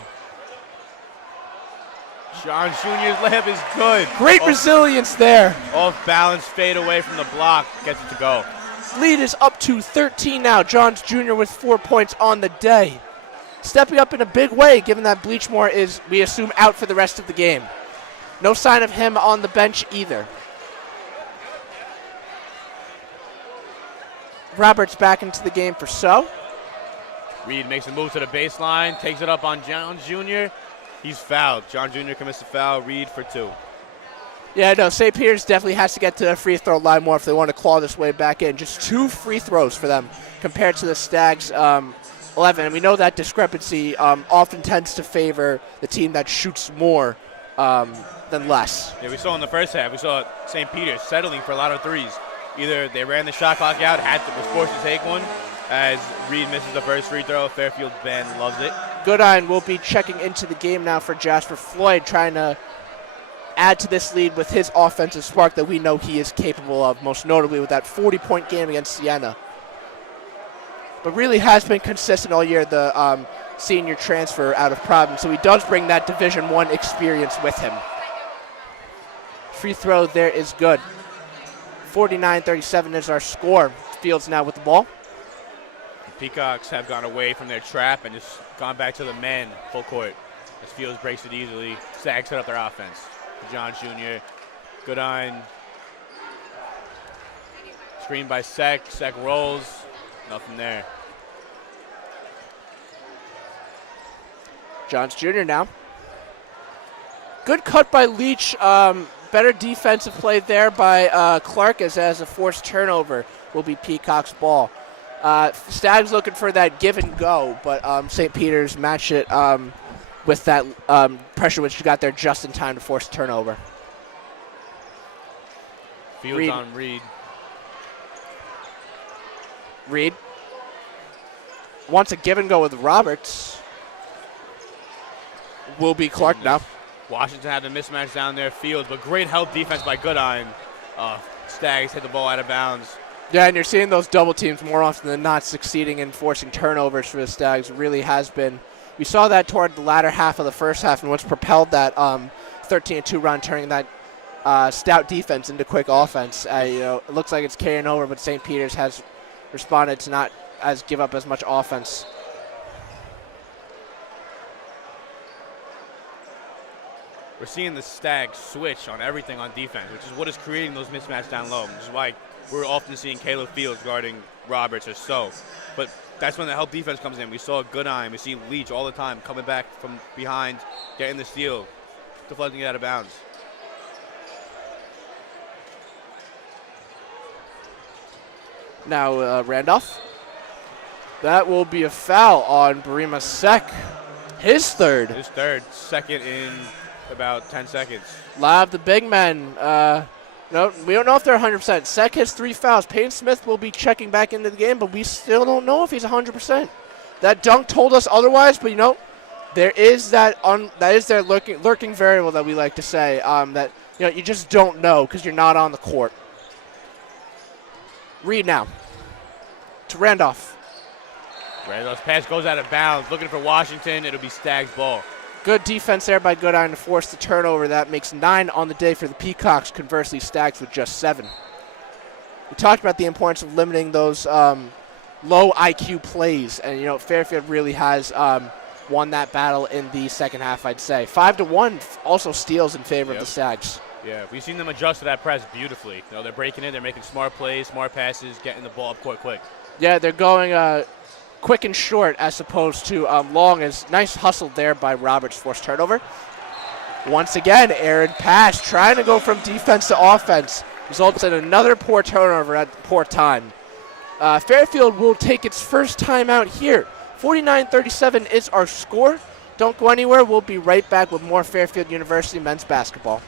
Johns Jr.'s layup is good. Great resilience there. Off balance, fade away from the block. Gets it to go. Lead is up to 13 now. Johns Jr. with 4 points on the day. Stepping up in a big way, given that Bleachmore is, we assume, out for the rest of the game. No sign of him on the bench either. Roberts back into the game for So. Reed makes a move to the baseline, takes it up on Johns Jr. He's fouled. John Jr. commits a foul. Reed for 2. Yeah, no, St. Peter's definitely has to get to the free throw line more if they want to claw this way back in. Just 2 free throws for them compared to the Stags' 11. And we know that discrepancy often tends to favor the team that shoots more than less. Yeah, we saw in the first half, we saw St. Peter's settling for a lot of threes. Either they ran the shot clock out, was forced to take one, as Reed misses the first free throw. Fairfield Ben loves it. Goodine will be checking into the game now for Jasper Floyd, trying to add to this lead with his offensive spark that we know he is capable of, most notably with that 40-point game against Siena. But really has been consistent all year, the senior transfer out of Providence, so he does bring that Division I experience with him. Free throw there is good. 49-37 is our score. Fields now with the ball. The Peacocks have gone away from their trap and just gone back to the men full court. As Fields breaks it easily, Stags set up their offense. John Jr., Goodine, screen by Sek. Sek rolls, nothing there. Johns Jr. now. Good cut by Leach. Better defensive play there by Clark as a forced turnover will be Peacock's ball. Stags looking for that give and go, but St. Peter's matched it with that pressure which you got there just in time to force a turnover. Fields Reed. on Reed. Reed wants a give and go with Roberts. Will be Clark now. Washington had a mismatch down there, Fields, but great help defense by Goodine. Stags hit the ball out of bounds. Yeah, and you're seeing those double teams more often than not succeeding in forcing turnovers for the Stags. It really has been. We saw that toward the latter half of the first half, and what's propelled that 13-2 run, turning that stout defense into quick offense. It looks like it's carrying over, but St. Peter's has responded to not give up as much offense. We're seeing the Stags switch on everything on defense, which is what is creating those mismatches down low, which is why we're often seeing Caleb Fields guarding Roberts or so. But that's when the help defense comes in. We saw Goodine, we see Leach all the time coming back from behind, getting the steal, deflecting it out of bounds. Now Randolph. That will be a foul on Barima Sek. His third. His third, second in about 10 seconds. Live the big men. No, we don't know if they're 100%. Sek has 3 fouls. Payne Smith will be checking back into the game, but we still don't know if he's 100%. That dunk told us otherwise, but there is that is their lurking variable that we like to say that you just don't know because you're not on the court. Reed now to Randolph. Randolph's pass goes out of bounds, looking for Washington. It'll be Stags' ball. Good defense there by Goodine to force the turnover. That makes 9 on the day for the Peacocks. Conversely, Stags with just 7. We talked about the importance of limiting those low IQ plays, and Fairfield really has won that battle in the second half, I'd say. 5-1 also steals in favor of the Stags. Yeah, we've seen them adjust to that press beautifully. They're breaking it, they're making smart plays, smart passes, getting the ball up court quick. Yeah, they're going quick and short as opposed to long. As nice hustle there by Roberts, forced turnover. Once again, errant pass, trying to go from defense to offense. Results in another poor turnover at poor time. Fairfield will take its first timeout here. 49-37 is our score. Don't go anywhere. We'll be right back with more Fairfield University men's basketball.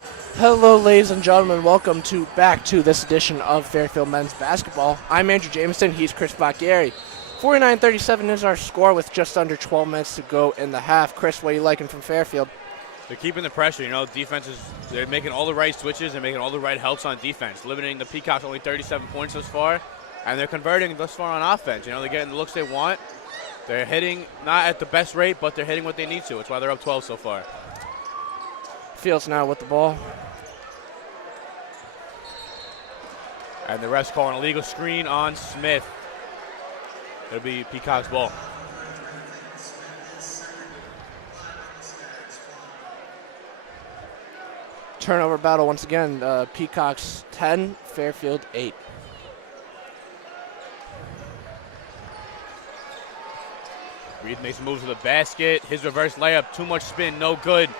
Hello, ladies and gentlemen. Welcome back to this edition of Fairfield Men's Basketball. I'm Andrew Jameson. He's Chris Bacchieri. 49-37 is our score with just under 12 minutes to go in the half. Chris, what are you liking from Fairfield? They're keeping the pressure. They're making all the right switches. They're making all the right helps on defense, limiting the Peacocks only 37 points thus far, and they're converting thus far on offense. They're getting the looks they want. They're hitting not at the best rate, but they're hitting what they need to. That's why they're up 12 so far. Fields now with the ball. And the ref's calling a legal screen on Smith. It'll be Peacock's ball. Turnover battle once again. Peacocks 10, Fairfield 8. Reed makes a move to the basket. His reverse layup, too much spin, no good.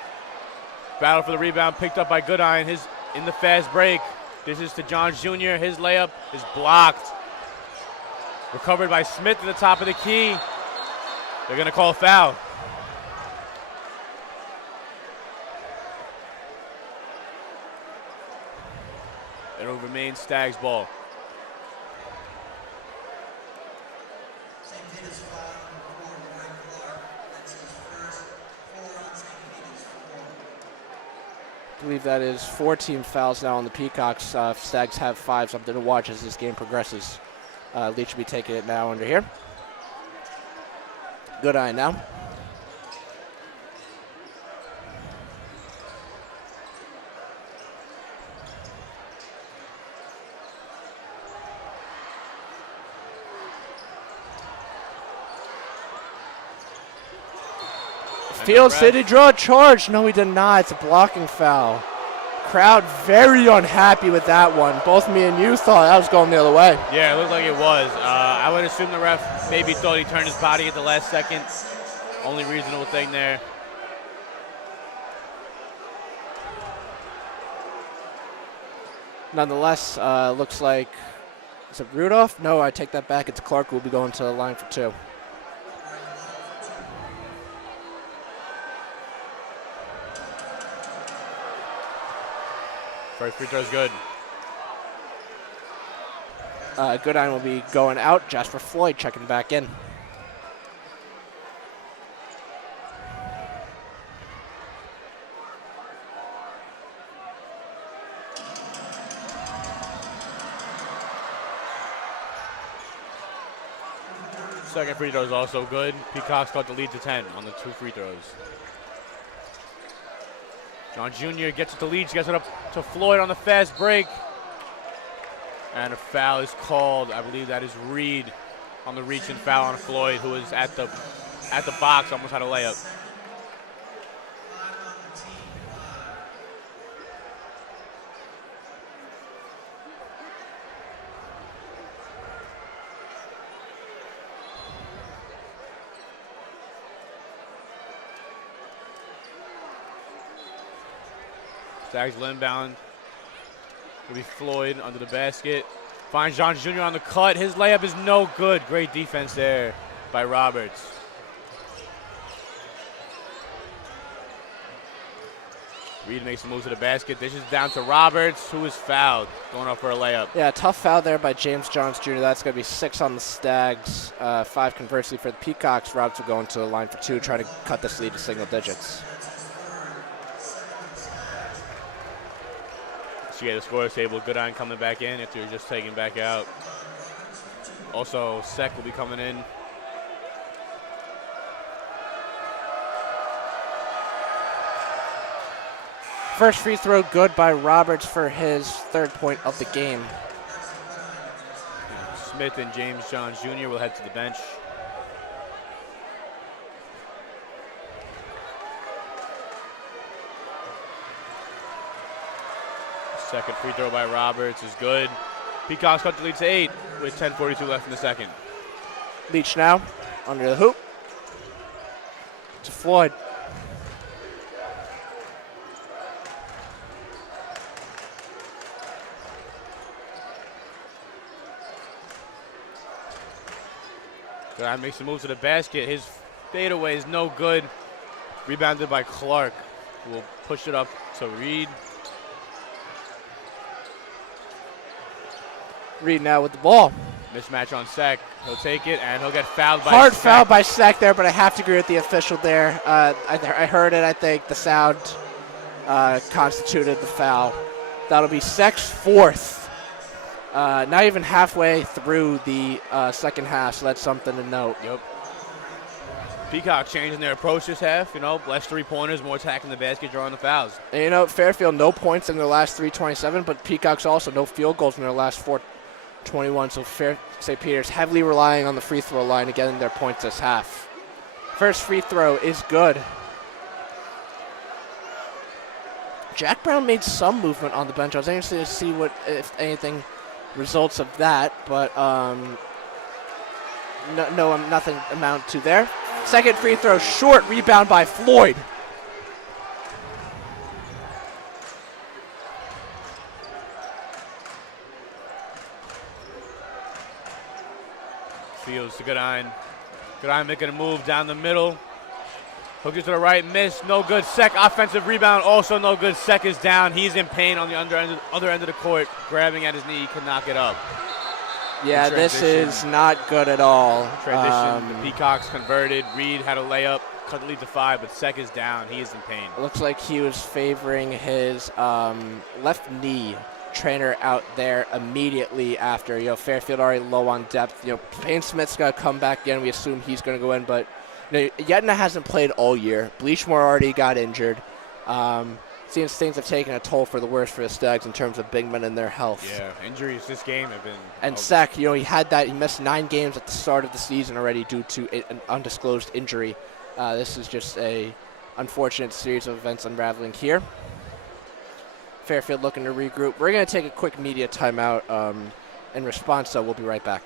Battle for the rebound, picked up by Goodine. In the fast break. This is to Johns Jr. His layup is blocked. Recovered by Smith at the top of the key. They're going to call a foul. It'll remain Stags ball. I believe that is 4 team fouls now on the Peacocks. Stags have 5, something to watch as this game progresses. Leach will be taking it now under here. Good eye now. Fields, did he draw a charge? No, he did not. It's a blocking foul. Crowd very unhappy with that one. Both me and you thought that was going the other way. Yeah, it looked like it was. I would assume the ref maybe thought he turned his body at the last second. Only reasonable thing there. Nonetheless, looks like, is it Rudolph? No, I take that back. It's Clark who will be going to the line for 2. First free throw's good. Goodine will be going out. Jasper Floyd checking back in. Second free throw is also good. Peacocks got the lead to 10 on the 2 free throws. John Jr. gets it to Leach, gets it up to Floyd on the fast break. And a foul is called. I believe that is Reed on the reach and foul on Floyd, who is at the box, almost had a layup. Stags inbound. Will be Floyd under the basket. Finds John Jr. on the cut. His layup is no good. Great defense there by Roberts. Reed makes a move to the basket. Dishes down to Roberts, who is fouled, going up for a layup. Yeah, tough foul there by James Johns Jr. That's going to be 6 on the Stags, 5 conversely for the Peacocks. Roberts will go into the line for 2, trying to cut this lead to single digits. So you get the scorer's table. Goodine coming back in after you're just taken back out. Also, Sek will be coming in. First free throw good by Roberts for his 3rd point of the game. Smith and James Johns Jr. will head to the bench. Second free throw by Roberts is good. Peacocks cut the lead to 8 with 10:42 left in the second. Leach now, under the hoop. To Floyd. Goodine makes a move to the basket. His fadeaway is no good. Rebounded by Clark, who will push it up to Reed. Reed now with the ball. Mismatch on Sek. He'll take it, and he'll get fouled by Hard Sek. foul by Sek there, but I have to agree with the official there. I heard it. I think the sound constituted the foul. That'll be Sek's fourth. Not even halfway through the second half, so that's something to note. Yep. Peacock changing their approach this half. Less three-pointers, more attacking the basket, drawing the fouls. And Fairfield, no points in their last 3:27, but Peacock's also no field goals in their last 4:21. So St. Peter's heavily relying on the free throw line to get in their points this half. First free throw is good. Jack Brown made some movement on the bench. I was interested to see if anything results of that, but nothing amount to there. Second free throw short, rebound by Floyd. Fields to Goodine. Goodine making a move down the middle. Hook it to the right, miss, no good. Sek, offensive rebound, also no good. Sek is down. He's in pain on the other end of the court, grabbing at his knee, can knock it up. Yeah, this is not good at all. Transition, the Peacocks converted. Reed had a layup, cut the lead to 5, but Sek is down. He is in pain. It looks like he was favoring his left knee trainer out there immediately after. Fairfield already low on depth. Payne Smith's got to come back in. We assume he's going to go in, but Yetna hasn't played all year. Bleachmore already got injured. Seems things have taken a toll for the worse for the Stags in terms of big men and their health. Yeah, injuries this game have been. And Sek, he missed 9 games at the start of the season already due to an undisclosed injury. This is just a unfortunate series of events unraveling here. Fairfield looking to regroup. We're going to take a quick media timeout in response, so we'll be right back.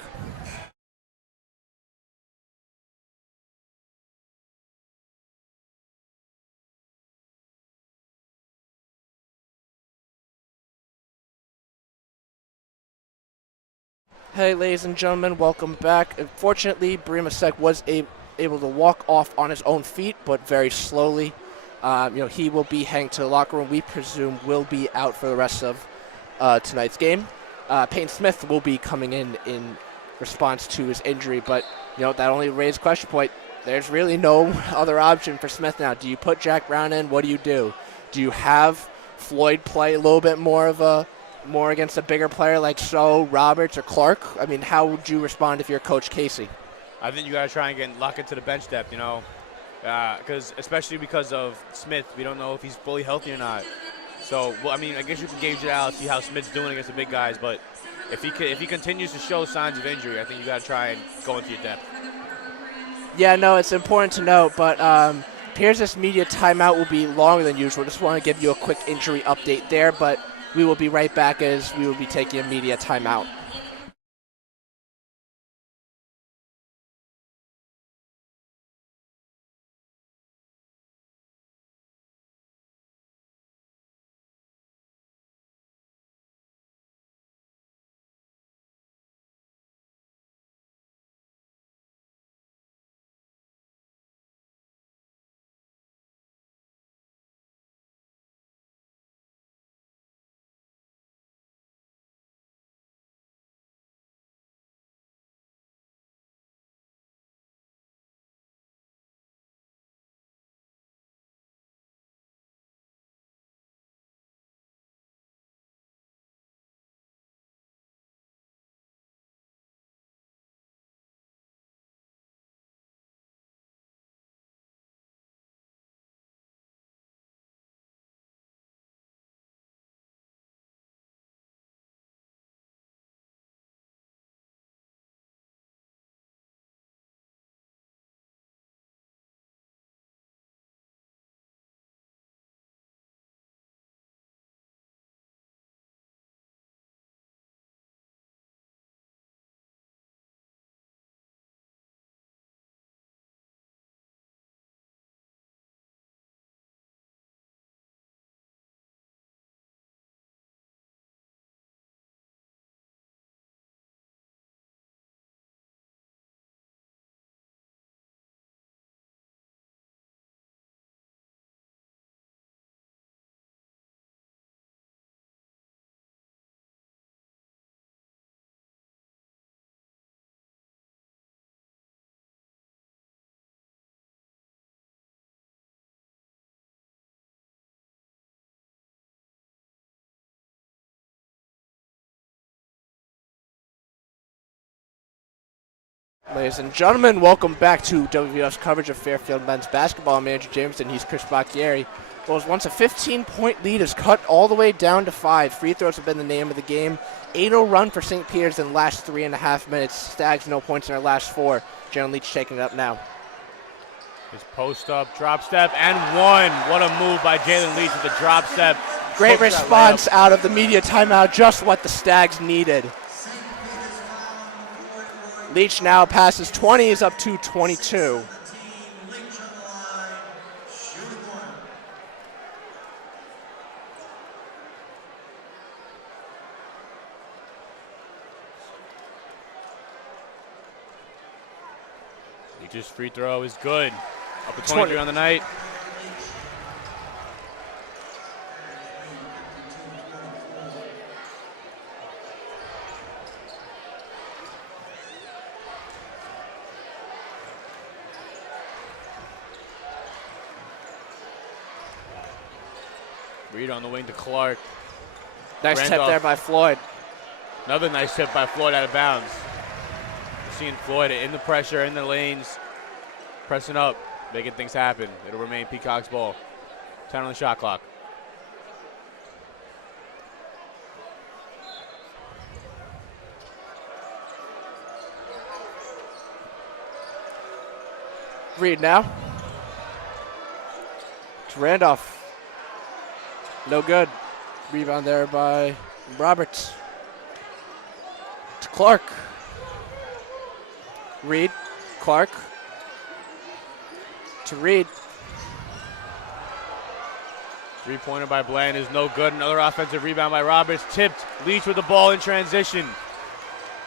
Hey, ladies and gentlemen, welcome back. Unfortunately, Brima Sek was able to walk off on his own feet, but very slowly. He will be heading to the locker room. We presume will be out for the rest of tonight's game. Payne Smith will be coming in response to his injury, but that only raised question point. There's really no other option for Smith now. Do you put Jack Brown in? What do you do? Do you have Floyd play a little bit more against a bigger player like Roberts, or Clark? I mean, how would you respond if you're Coach Casey? I think you got to try and lock into the bench depth, especially because of Smith. We don't know if he's fully healthy or not. So, I guess you can gauge it out, see how Smith's doing against the big guys. But if he continues to show signs of injury, I think you got to try and go into your depth. Yeah, no, it's important to note, but appears this media timeout will be longer than usual. Just want to give you a quick injury update there, but we will be right back as we will be taking a media timeout. Ladies and gentlemen, welcome back to WVOF's coverage of Fairfield men's basketball. I'm Andrew Jameson. He's Chris Bacchieri. Well, once a 15-point lead is cut all the way down to 5. Free throws have been the name of the game. 8-0 run for St. Peter's in the last 3.5 minutes. Stags no points in their last 4. Jalen Leach taking it up now. His post up, drop step, and one. What a move by Jalen Leach with the drop step. Great response out of the media timeout, just what the Stags needed. Leach now passes 20, is up to 22. Leach's free throw is good. Up to 23 on the night. Reed on the wing to Clark. Nice Randolph. tip there by Floyd. Another nice tip by Floyd out of bounds. We're seeing Floyd in the pressure, in the lanes, pressing up, making things happen. It'll remain Peacock's ball. 10 on the shot clock. Reed now. To Randolph. No good. Rebound there by Roberts. To Clark. Reed. Clark. To Reed. Three-pointer by Bland is no good. Another offensive rebound by Roberts. Tipped. Leach with the ball in transition.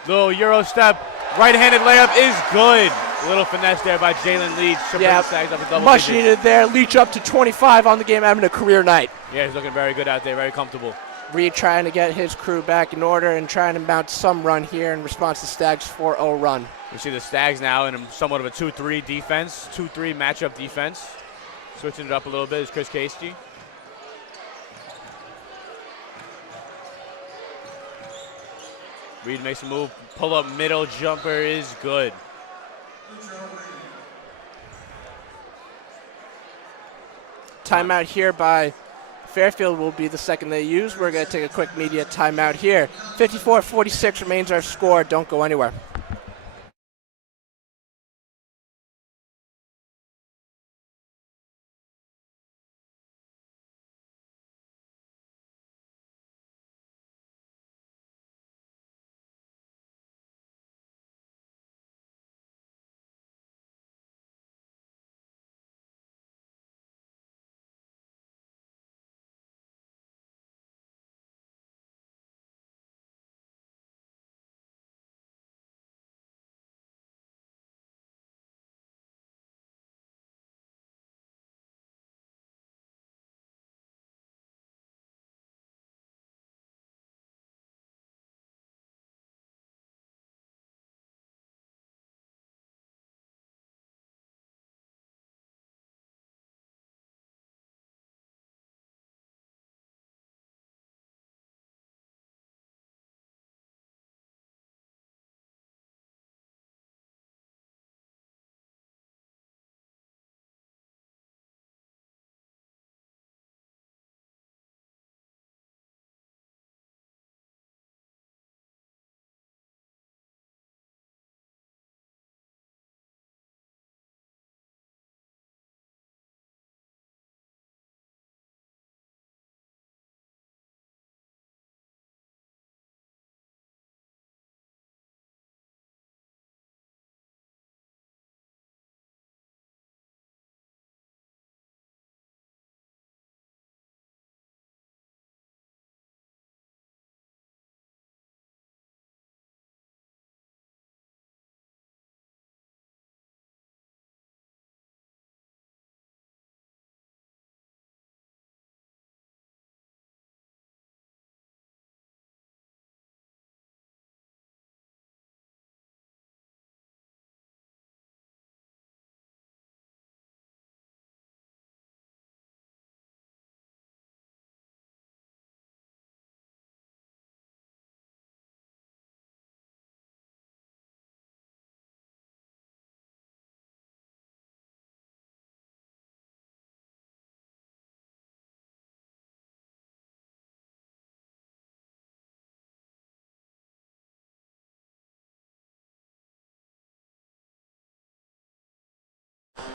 Little Euro step. Right-handed layup is good. A little finesse there by Jalen Leach. Yeah, much needed there. Leach up to 25 on the game, having a career night. Yeah, he's looking very good out there, very comfortable. Reed trying to get his crew back in order and trying to mount some run here in response to Stags' 4-0 run. We see the Stags now in somewhat of a 2-3 defense, 2-3 matchup defense. Switching it up a little bit is Chris Casey. Reed makes a move, pull up middle jumper is good. Timeout here by Fairfield will be the second they use. We're going to take a quick media timeout here. 54-46 remains our score. Don't go anywhere.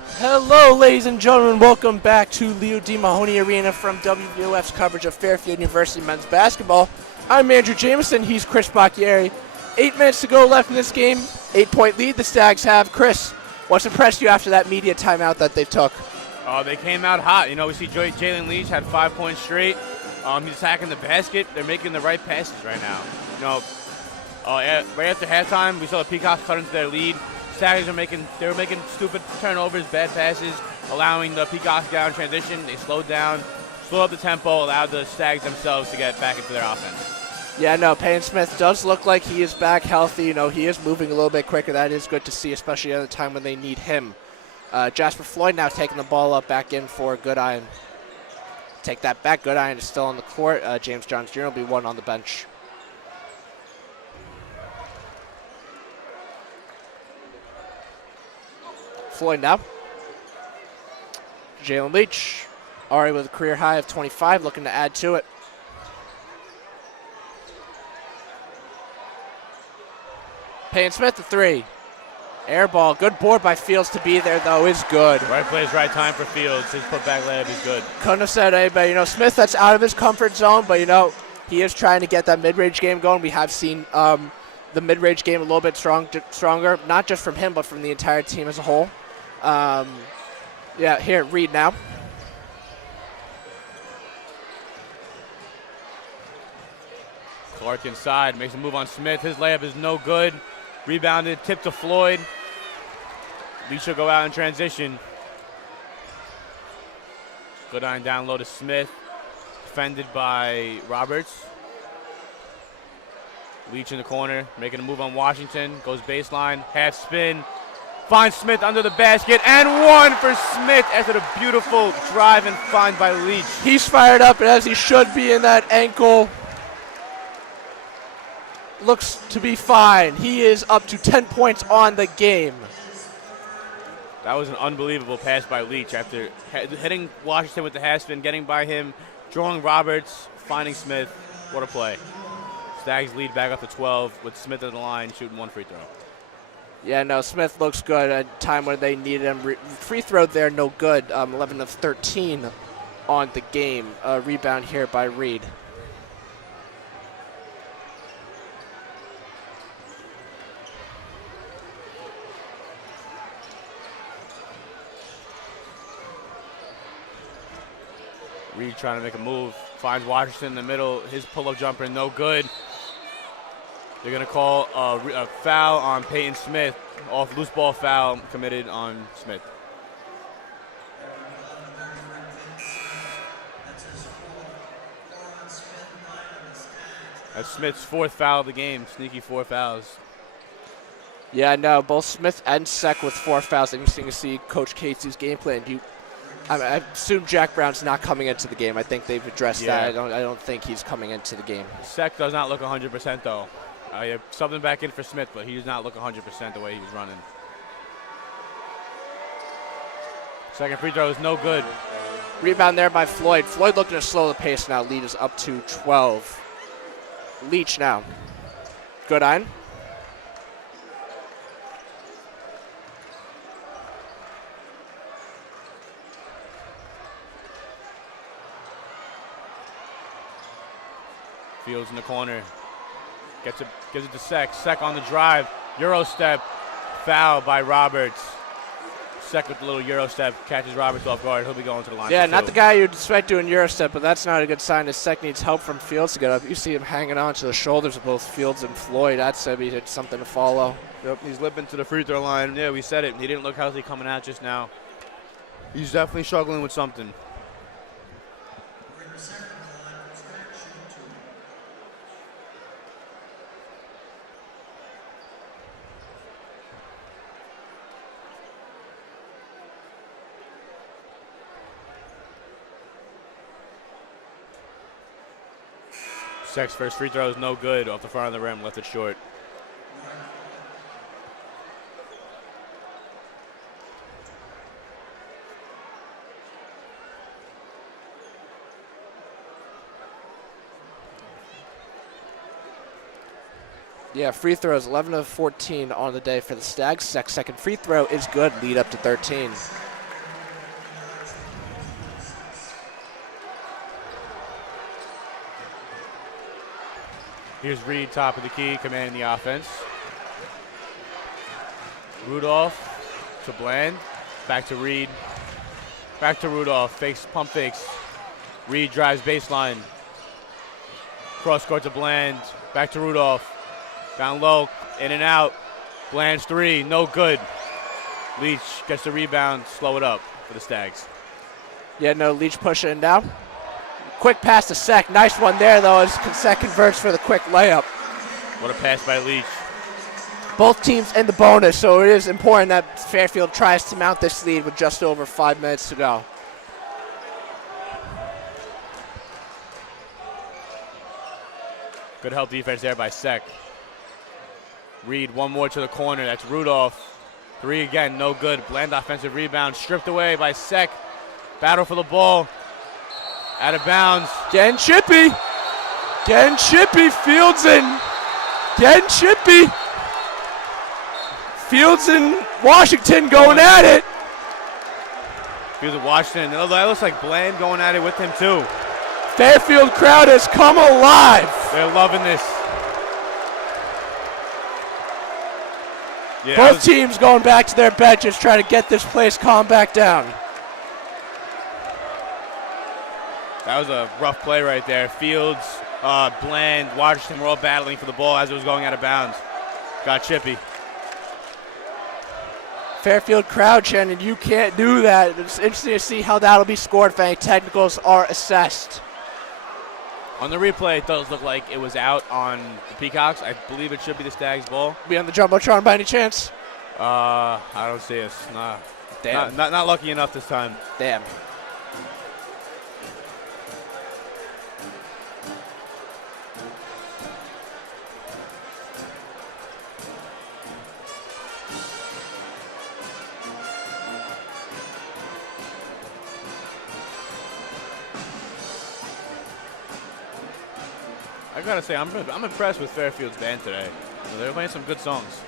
Hello, ladies and gentlemen. Welcome back to Leo D. Mahoney Arena from WVOF's coverage of Fairfield University men's basketball. I'm Andrew Jameson. He's Chris Bacchieri. 8 minutes to go left in this game. 8-point lead the Stags have. Chris, what's impressed you after that media timeout that they took? They came out hot. You know, we see Jalen Leach had 5 points straight. He's attacking the basket. They're making the right passes right now. You know, right after halftime, we saw the Peacocks cut into their lead. Stags were making stupid turnovers, bad passes, allowing the Peacocks to get out in transition. They slowed up the tempo, allowed the Stags themselves to get back into their offense. Yeah, no, Payne Smith does look like he is back healthy. You know, he is moving a little bit quicker. That is good to see, especially at a time when they need him. Jasper Floyd now taking the ball up back in for Goodiron. Take that back. Goodiron is still on the court. James Johns Jr. will be one on the bench. Floyd now. Jalen Leach, already with a career high of 25, looking to add to it. Payne Smith, the three. Air ball, good board by Fields to be there, though, is good. Right place, right time for Fields. His putback layup is good. Couldn't have said anybody. You know, Smith, that's out of his comfort zone, but, you know, he is trying to get that mid-range game going. We have seen the mid-range game a little bit stronger, not just from him, but from the entire team as a whole. Yeah, here, Reed now. Clark inside, makes a move on Smith. His layup is no good. Rebounded, tip to Floyd. Leach will go out in transition. Goodine down low to Smith. Defended by Roberts. Leach in the corner, making a move on Washington. Goes baseline, half spin. Finds Smith under the basket, and one for Smith after the beautiful drive and find by Leach. He's fired up, and as he should be in that ankle. Looks to be fine. He is up to 10 points on the game. That was an unbelievable pass by Leach after hitting Washington with the half spin, getting by him, drawing Roberts, finding Smith. What a play. Stags lead back up to 12 with Smith at the line shooting one free throw. Yeah, no, Smith looks good at a time when they needed him. Free throw there, no good. 11 of 13 on the game. Rebound here by Reed. Reed trying to make a move, finds Washington in the middle. His pull-up jumper, no good. They're going to call a foul on Payton Smith, off loose ball foul committed on Smith. That's Smith's fourth foul of the game, sneaky 4 fouls. Yeah, no, both Smith and Sek with 4 fouls. Interesting to see Coach Casey's game plan. I assume Jack Brown's not coming into the game. I think they've addressed that. I don't think he's coming into the game. Sek does not look 100% though. Something back in for Smith, but he does not look 100% the way he was running. Second free throw is no good. Rebound there by Floyd. Floyd looking to slow the pace now. Lead is up to 12. Leach now. Goodine. Fields in the corner. Gives it to Sek. Sek on the drive. Euro step. Foul by Roberts. Sek with the little Euro step. Catches Roberts off guard. He'll be going to the line. Yeah, not the guy you'd expect doing Euro step, but that's not a good sign. As Sek needs help from Fields to get up. You see him hanging on to the shoulders of both Fields and Floyd. That's something to follow. Yep, he's limping to the free throw line. Yeah, we said it. He didn't look healthy coming out just now. He's definitely struggling with something. Sek's first free throw is no good. Off the front of the rim, left it short. Yeah, free throws, 11 of 14 on the day for the Stags. Sek's second free throw is good, lead up to 13. Here's Reed, top of the key, commanding the offense. Rudolph to Bland. Back to Reed. Back to Rudolph. Fakes, pump fakes. Reed drives baseline. Cross court to Bland. Back to Rudolph. Down low. In and out. Bland's three. No good. Leach gets the rebound. Slow it up for the Stags. Yeah, no, Leach pushing it down. Quick pass to Sek. Nice one there, though, as Sek converts for the quick layup. What a pass by Leach. Both teams in the bonus, so it is important that Fairfield tries to mount this lead with just over 5 minutes to go. Good help defense there by Sek. Reed, one more to the corner. That's Rudolph. Three again, no good. Bland offensive rebound, stripped away by Sek. Battle for the ball. Out of bounds. Getting chippy. Getting chippy. Fields in. Getting chippy. Fields and Washington going at it. Fields of Washington. Oh, that looks like Bland going at it with him too. Fairfield crowd has come alive. They're loving this. Yeah, Both teams going back to their benches trying to get this place calmed back down. That was a rough play right there. Fields, Bland, Washington were all battling for the ball as it was going out of bounds. Got chippy. Fairfield crowd chanting, you can't do that. It's interesting to see how that'll be scored if any technicals are assessed. On the replay, it does look like it was out on the Peacocks. I believe it should be the Stags' ball. Be on the Jumbotron by any chance? I don't see us. Nah. Damn. Not lucky enough this time. Damn. I gotta say, I'm impressed with Fairfield's band today. They're playing some good songs.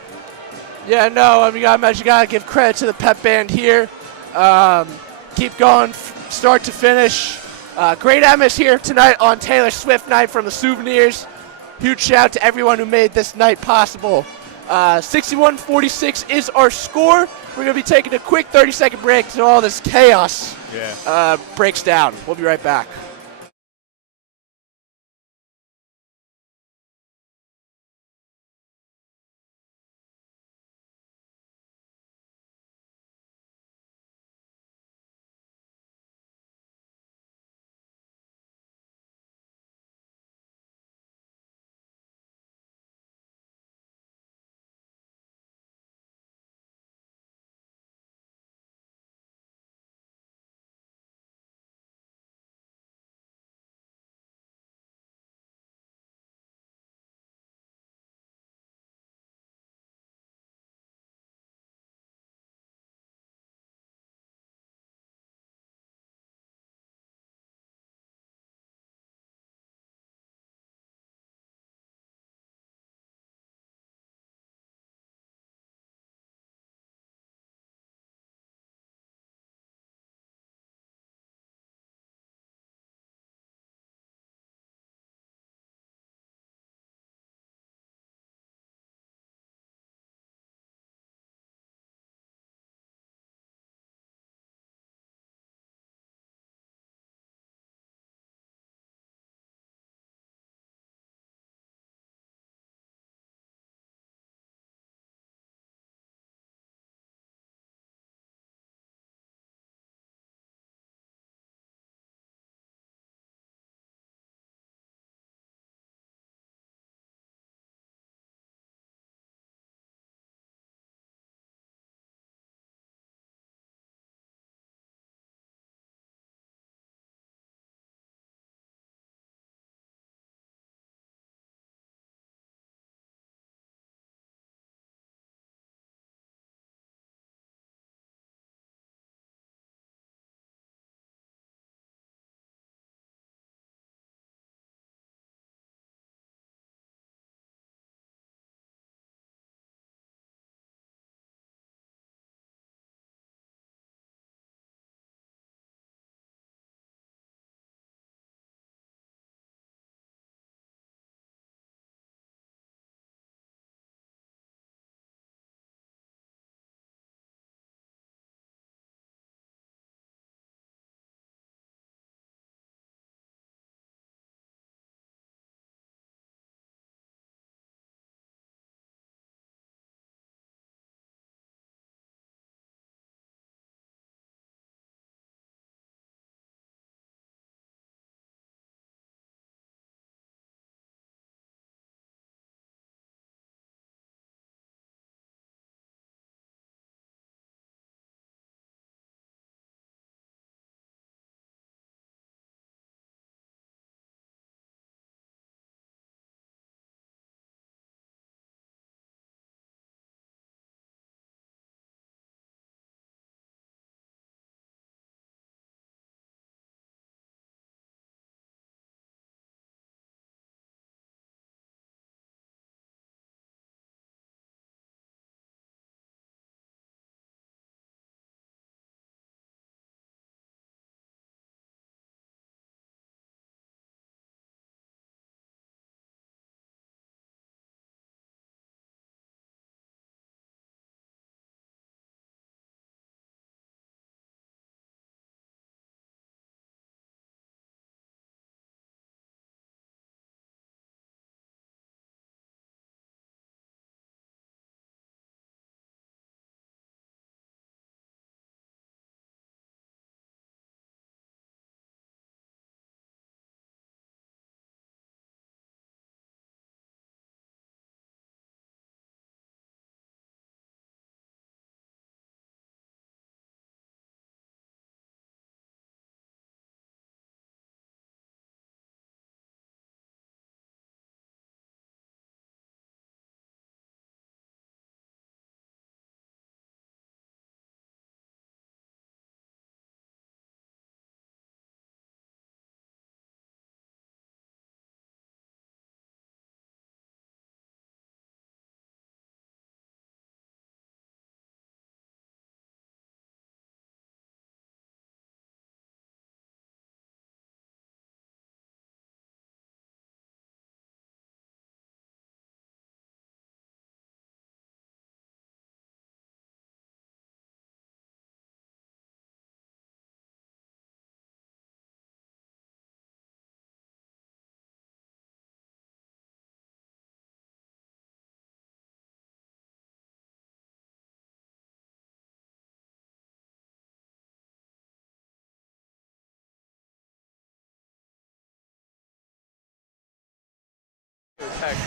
Yeah, no, I mean, you gotta give credit to the pep band here. Keep going, start to finish. Great atmosphere tonight on Taylor Swift night from the Souvenirs. Huge shout out to everyone who made this night possible. 61-46 is our score. We're gonna be taking a quick 30-second break so all this chaos breaks down. We'll be right back.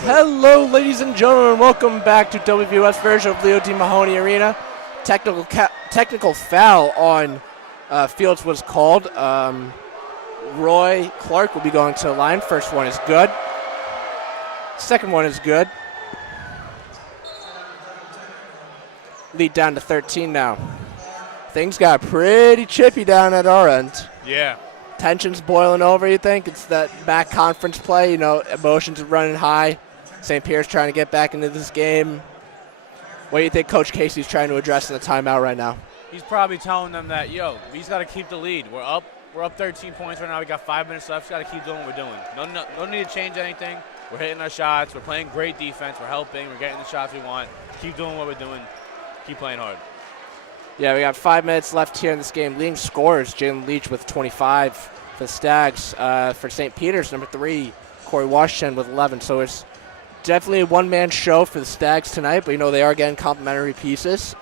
Hello, ladies and gentlemen. Welcome back to WVOF's version of Leo D. Mahoney Arena. Technical foul on Fields was called. Roy Clark will be going to the line. First one is good. Second one is good. Lead down to 13 now. Things got pretty chippy down at our end. Yeah. Tension's boiling over, you think? It's that back conference play, emotions are running high. St. Pierre's trying to get back into this game. What do you think Coach Casey's trying to address in the timeout right now? He's probably telling them that, we just got to keep the lead. We're up 13 points right now. We got 5 minutes left. We got to keep doing what we're doing. No need to change anything. We're hitting our shots. We're playing great defense. We're helping. We're getting the shots we want. Keep doing what we're doing. Keep playing hard. Yeah, we got 5 minutes left here in this game. Leading scorers, Jalen Leach with 25 for the Stags. For St. Peter's, number 3, Corey Washington with 11. So it's definitely a one-man show for the Stags tonight, but they are getting complimentary pieces.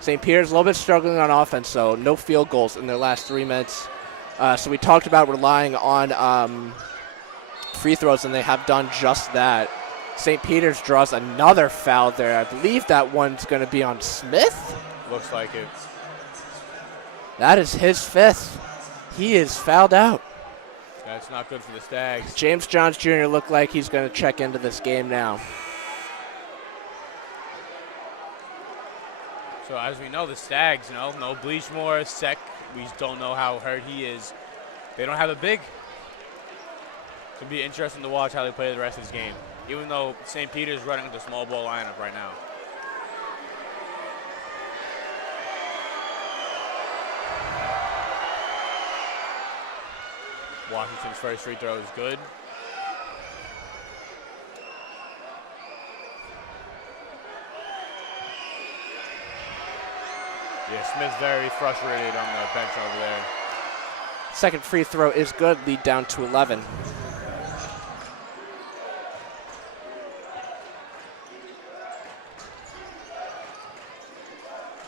St. Peter's a little bit struggling on offense, so no field goals in their last 3 minutes. So we talked about relying on free throws, and they have done just that. St. Peter's draws another foul there. I believe that one's going to be on Smith. Looks like it. That is his 5th. He is fouled out. That's not good for the Stags. James Johns Jr. looked like he's going to check into this game now. So as we know, the Stags, no Bleachmore, Sec. We just don't know how hurt he is. They don't have a big. It's going to be interesting to watch how they play the rest of this game, even though St. Peter's running the small ball lineup right now. Washington's first free throw is good. Yeah, Smith's very frustrated on the bench over there. Second free throw is good. Lead down to 11.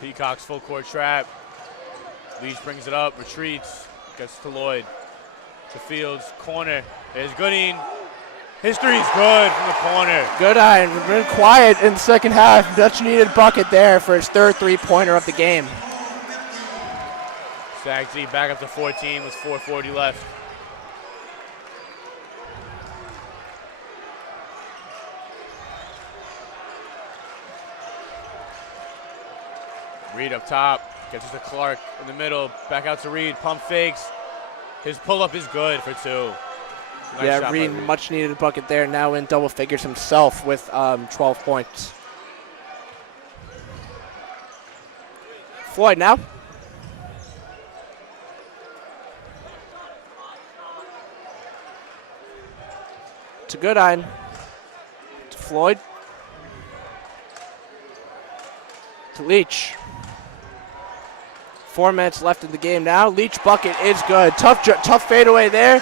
Peacock's full court trap. Leach brings it up, retreats, gets to Lloyd. To Fields, corner. There's Goodine. His three's good from the corner. Goodine, been quiet in the second half. Much needed bucket there for his third three-pointer of the game. Stags lead back up to 14 with 4:40 left. Reed up top, gets it to Clark in the middle, back out to Reed, pump fakes. His pull-up is good for 2. Nice Reed, much needed bucket there, now in double figures himself with 12 points. Floyd now. To Goodine. To Floyd. To Leach. 4 minutes left in the game now. Leach bucket is good. Tough fadeaway there.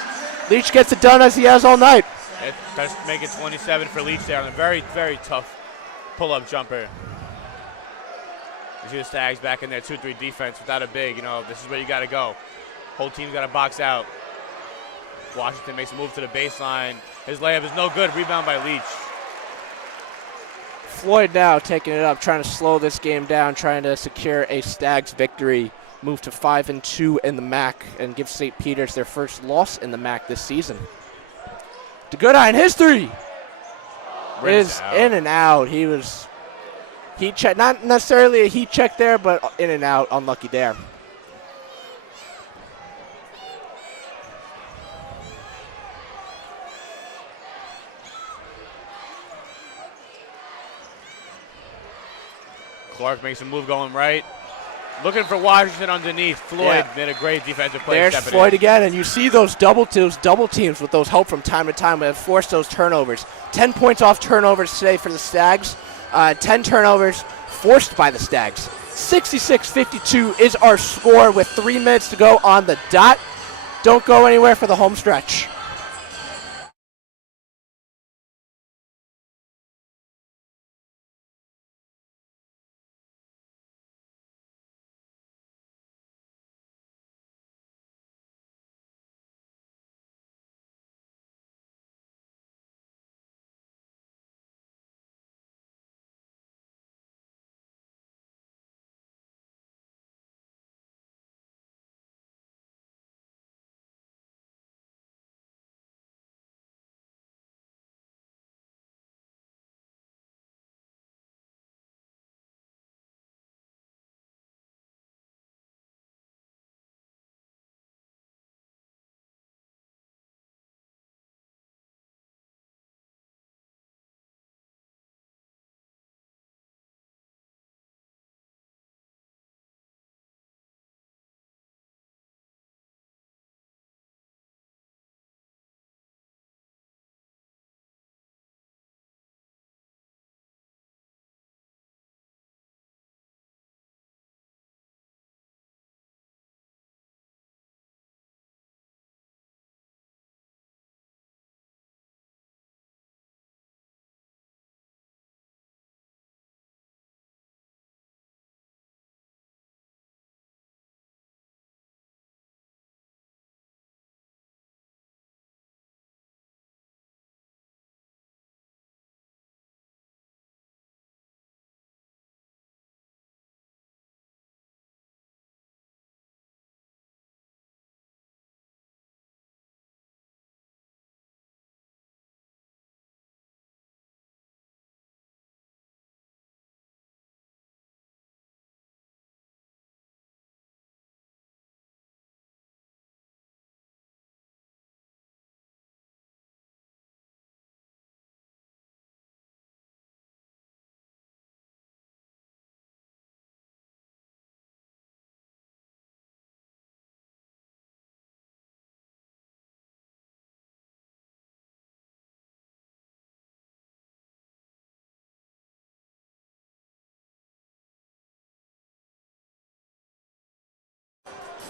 Leach gets it done as he has all night. It does make it 27 for Leach there on a very, very tough pull-up jumper. You see the Stags back in their 2-3 defense without a big. This is where you got to go. Whole team's got to box out. Washington makes a move to the baseline. His layup is no good. Rebound by Leach. Floyd now taking it up, trying to slow this game down, trying to secure a Stags victory. Move to 5-2 in the MAC and give St. Peter's their first loss in the MAC this season. To Goodine, his three is in and out. He was heat check, not necessarily a heat check there, but in and out, unlucky there. Clark makes a move going right. Looking for Washington underneath. Floyd made a great defensive play. There's Floyd again, and you see those double teams with those help from time to time that have forced those turnovers. 10 points off turnovers today for the Stags. 10 turnovers forced by the Stags. 66-52 is our score with 3 minutes to go on the dot. Don't go anywhere for the home stretch.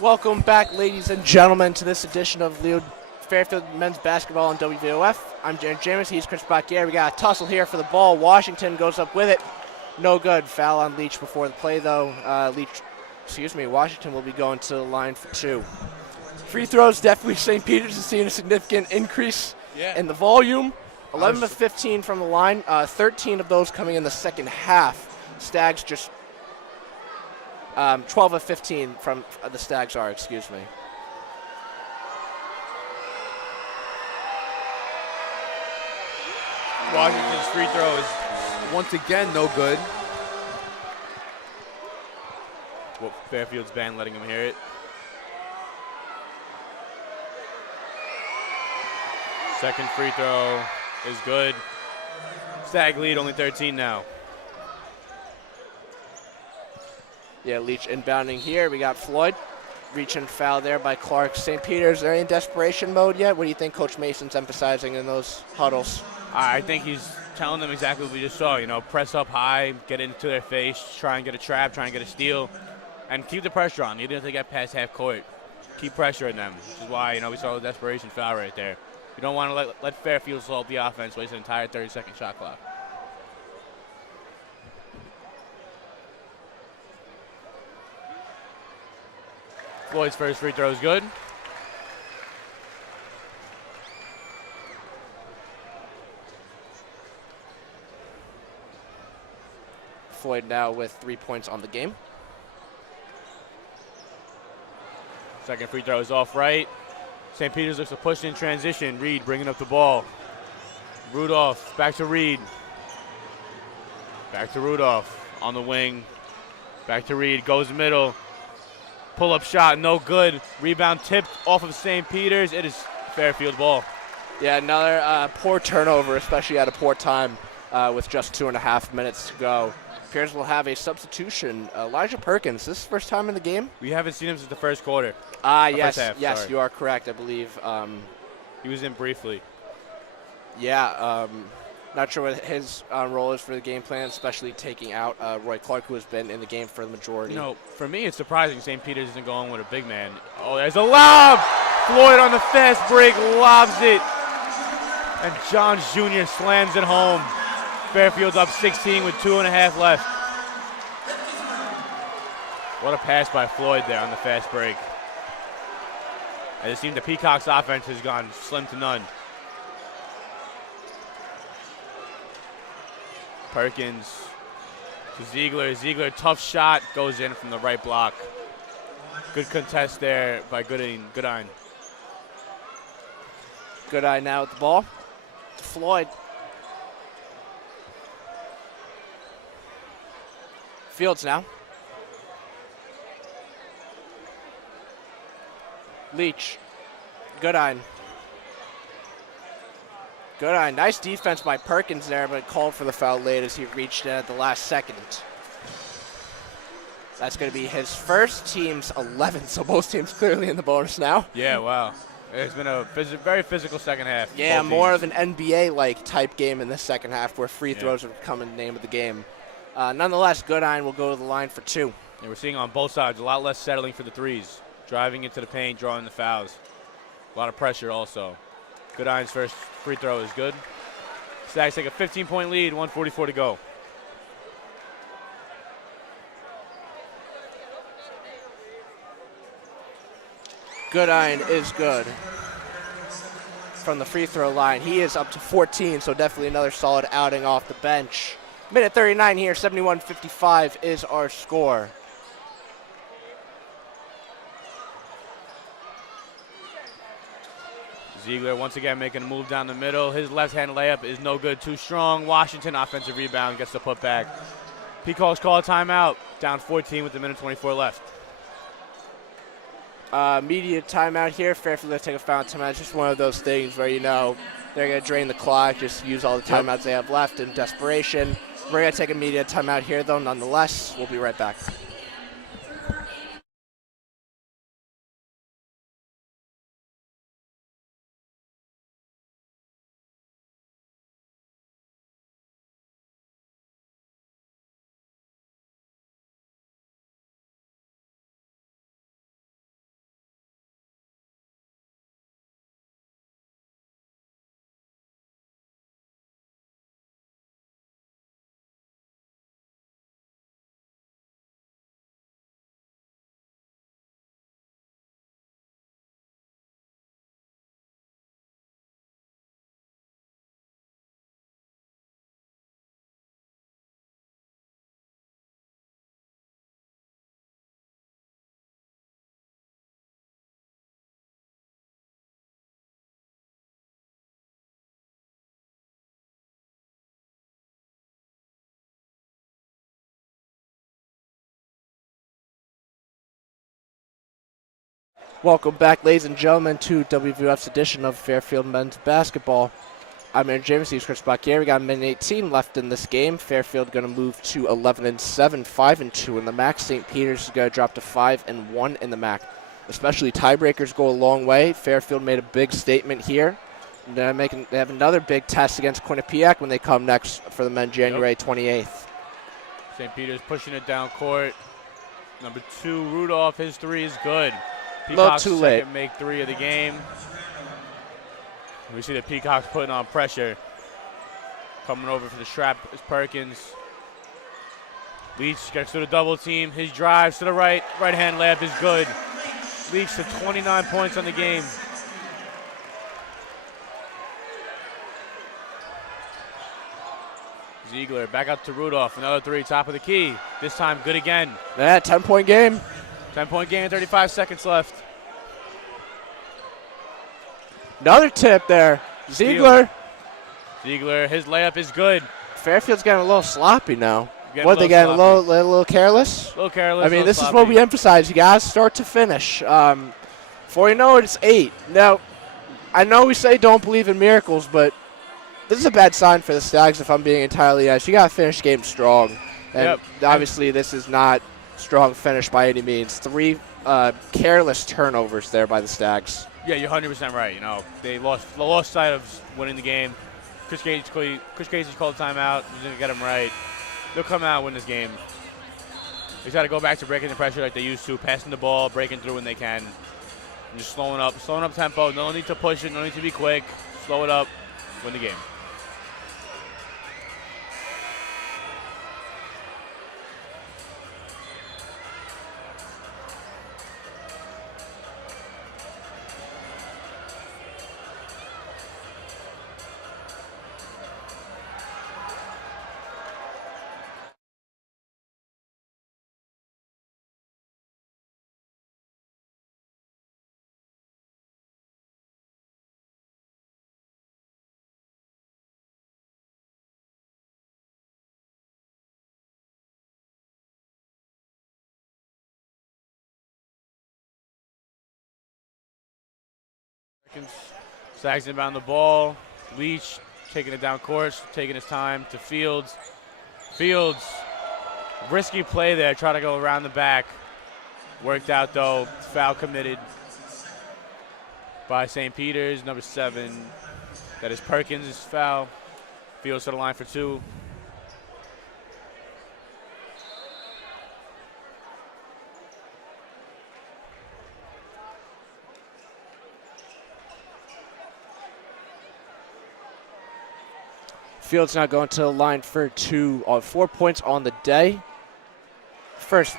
Welcome back, ladies and gentlemen, to this edition of Fairfield men's basketball on WVOF. I'm Jared James. He's Chris Bacchiere. We got a tussle here for the ball. Washington goes up with it. No good. Foul on Leach before the play, though. Washington will be going to the line for two. Free throws, definitely St. Peter's is seeing a significant increase in the volume. 11 of 15 from the line, 13 of those coming in the second half. Stags just 12 of 15 from the Stags are, excuse me. Washington's free throw is once again no good. Well, Fairfield's band letting him hear it. Second free throw is good. Stag lead, only 13 now. Yeah, Leach inbounding here. We got Floyd. Reach and foul there by Clark. St. Peter's, are they in desperation mode yet? What do you think Coach Mason's emphasizing in those huddles? I think he's telling them exactly what we just saw. You know, press up high, get into their face, try and get a trap, try and get a steal, and keep the pressure on, even if they get past half court. Keep pressuring them, which is why, we saw the desperation foul right there. You don't want to let Fairfield slow up the offense, waste an entire 30-second shot clock. Floyd's first free throw is good. Floyd now with 3 points on the game. Second free throw is off right. St. Peter's looks to push in transition. Reed bringing up the ball. Rudolph back to Reed. Back to Rudolph on the wing. Back to Reed, goes middle. Pull-up shot, no good. Rebound tipped off of St. Peter's. It is Fairfield ball. Yeah, another poor turnover, especially at a poor time with just 2.5 minutes to go. Appears we'll have a substitution. Elijah Perkins, this is his first time in the game? We haven't seen him since the first quarter. Yes, first half, yes, sorry. you are correct, I believe. He was in briefly. Yeah, not sure what his role is for the game plan, especially taking out Roy Clark, who has been in the game for the majority. For me, it's surprising St. Peter's isn't going with a big man. Oh, there's a lob! Floyd on the fast break, lobs it. And Johns Jr. slams it home. Fairfield's up 16 with 2.5 left. What a pass by Floyd there on the fast break. And it seems the Peacocks' offense has gone slim to none. Perkins to Ziegler. Ziegler, tough shot, goes in from the right block. Good contest there by Goodine. Goodine now with the ball. To Floyd. Fields now. Leach. Goodine. Nice defense by Perkins there, but called for the foul late as he reached in at the last second. That's going to be his first, team's 11th, so both teams clearly in the bonus now. Yeah, wow. It's been a very physical second half. Yeah, more of an NBA-like type game in the second half where free throws have become the name of the game. Nonetheless, Goodine will go to the line for two. And we're seeing on both sides a lot less settling for the threes. Driving into the paint, drawing the fouls. A lot of pressure also. Goodine's first free throw is good. Stags take a 15-point lead, 1:44 to go. Goodine is good from the free throw line. He is up to 14, so definitely another solid outing off the bench. Minute 39 here, 71-55 is our score. Ziegler once again making a move down the middle. His left-hand layup is no good, too strong. Washington offensive rebound, gets the putback. Peacocks call a timeout, down 14 with a minute 24 left. Media timeout here. Fairfield to take a foul timeout. It's just one of those things where, they're going to drain the clock, just use all the timeouts they have left in desperation. We're going to take a media timeout here, though, nonetheless. We'll be right back. Welcome back, ladies and gentlemen, to WVOF's edition of Fairfield men's basketball. I'm Aaron James. He's Chris Bacchieri. We got a minute 18 left in this game. Fairfield going to move to 11-7, 5-2 in the MAC. St. Peter's is going to drop to 5-1 in the MAC. Especially tiebreakers go a long way. Fairfield made a big statement here. They have another big test against Quinnipiac when they come next for the men January 28th. St. Peter's pushing it down court. Number 2, Rudolph, his 3 is good. Peacock's too late. second make 3 of the game. We see the Peacocks putting on pressure. Coming over for the strap is Perkins. Leach gets to the double team. His drives to the right. Right-hand layup is good. Leach to 29 points on the game. Ziegler back up to Rudolph. Another 3, top of the key. This time good again. Yeah, 10-point game. 10-point game, 35 seconds left. Another tip there. Ziegler. Ziegler, his layup is good. Fairfield's getting a little sloppy now. Getting They getting a little careless? A little careless. I mean, this is what we emphasize. You got to start to finish. Before you know it, it's 8. Now, I know we say don't believe in miracles, but this is a bad sign for the Stags if I'm being entirely honest. You got to finish game strong. And obviously this is not strong finish by any means. 3 careless turnovers there by the Stags. Yeah, you're 100% right. You know, they lost sight of winning the game. Chris Casey's called timeout. He's going to get them right. They'll come out and win this game. They got to go back to breaking the pressure like they used to, passing the ball, breaking through when they can, and just slowing up tempo. No need to push it. No need to be quick. Slow it up. Win the game. Stags inbound the ball. Leach taking it down court, taking his time to Fields. Fields, risky play there, try to go around the back. Worked out though, foul committed by St. Peter's, number 7. That is Perkins' foul. Fields to the line for 2. Fields now going to the line for 2 on 4 points on the day. First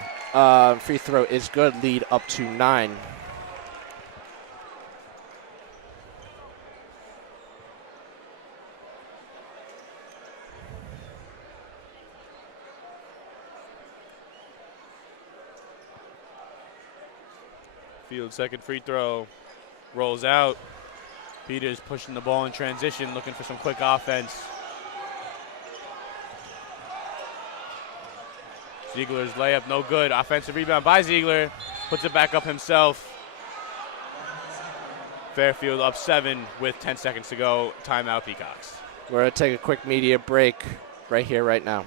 free throw is good, lead up to 9. Fields' second free throw rolls out. Peters pushing the ball in transition, looking for some quick offense. Ziegler's layup, no good. Offensive rebound by Ziegler. Puts it back up himself. Fairfield up 7 with 10 seconds to go. Timeout, Peacocks. We're going to take a quick media break right here, right now.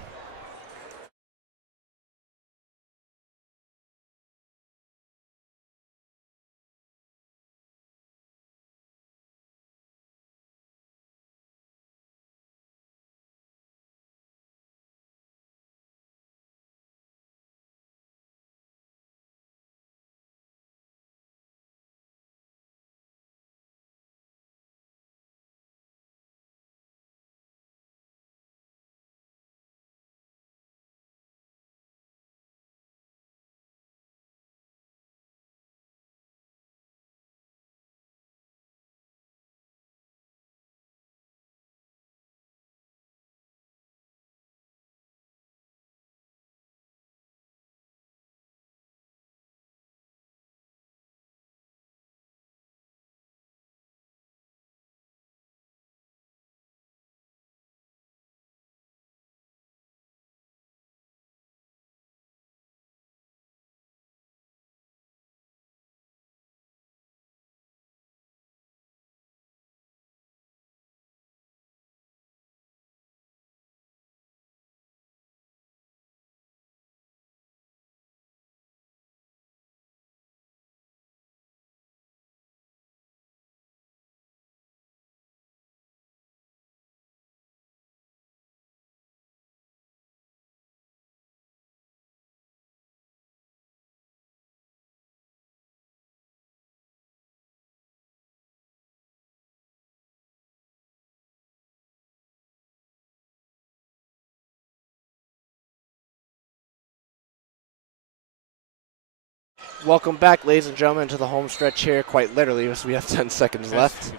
Welcome back, ladies and gentlemen, to the home stretch here, quite literally, as we have 10 seconds left.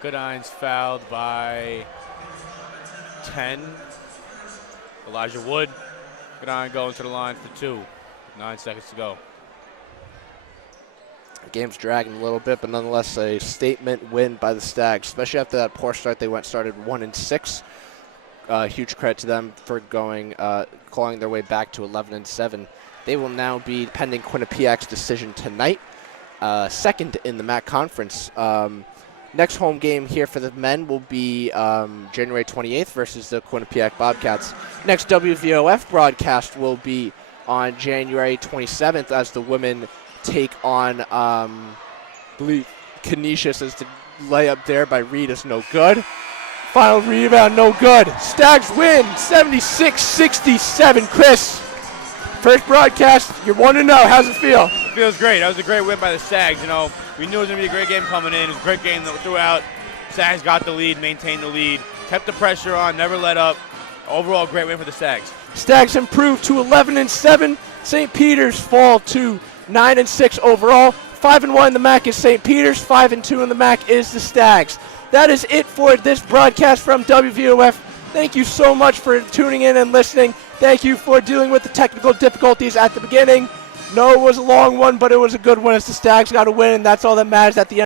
Goodine's fouled by 10. Elijah Wood. Goodine going to the line for 2. 9 seconds to go. The game's dragging a little bit, but nonetheless a statement win by the Stags, especially after that poor start. They started 1-6. Huge credit to them for clawing their way back to 11-7. They will now be pending Quinnipiac's decision tonight, second in the MAC conference. Next home game here for the men will be January 28th versus the Quinnipiac Bobcats. Next WVOF broadcast will be on January 27th as the women take on, I believe, Canisius, as the layup there by Reed is no good. Final rebound, no good. Stags win 76-67. Chris, first broadcast, you're 1-0. How's it feel? It feels great. That was a great win by the Stags. You know, we knew it was going to be a great game coming in. It was a great game throughout. Stags got the lead, maintained the lead, kept the pressure on, never let up. Overall, great win for the Stags. Stags improved to 11-7. St. Peter's fall to 9-6 overall. 5-1 in the MAC is St. Peter's. 5-2 in the MAC is the Stags. That is it for this broadcast from WVOF. Thank you so much for tuning in and listening. Thank you for dealing with the technical difficulties at the beginning. No, it was a long one, but it was a good one as the Stags got a win, and that's all that matters at the end.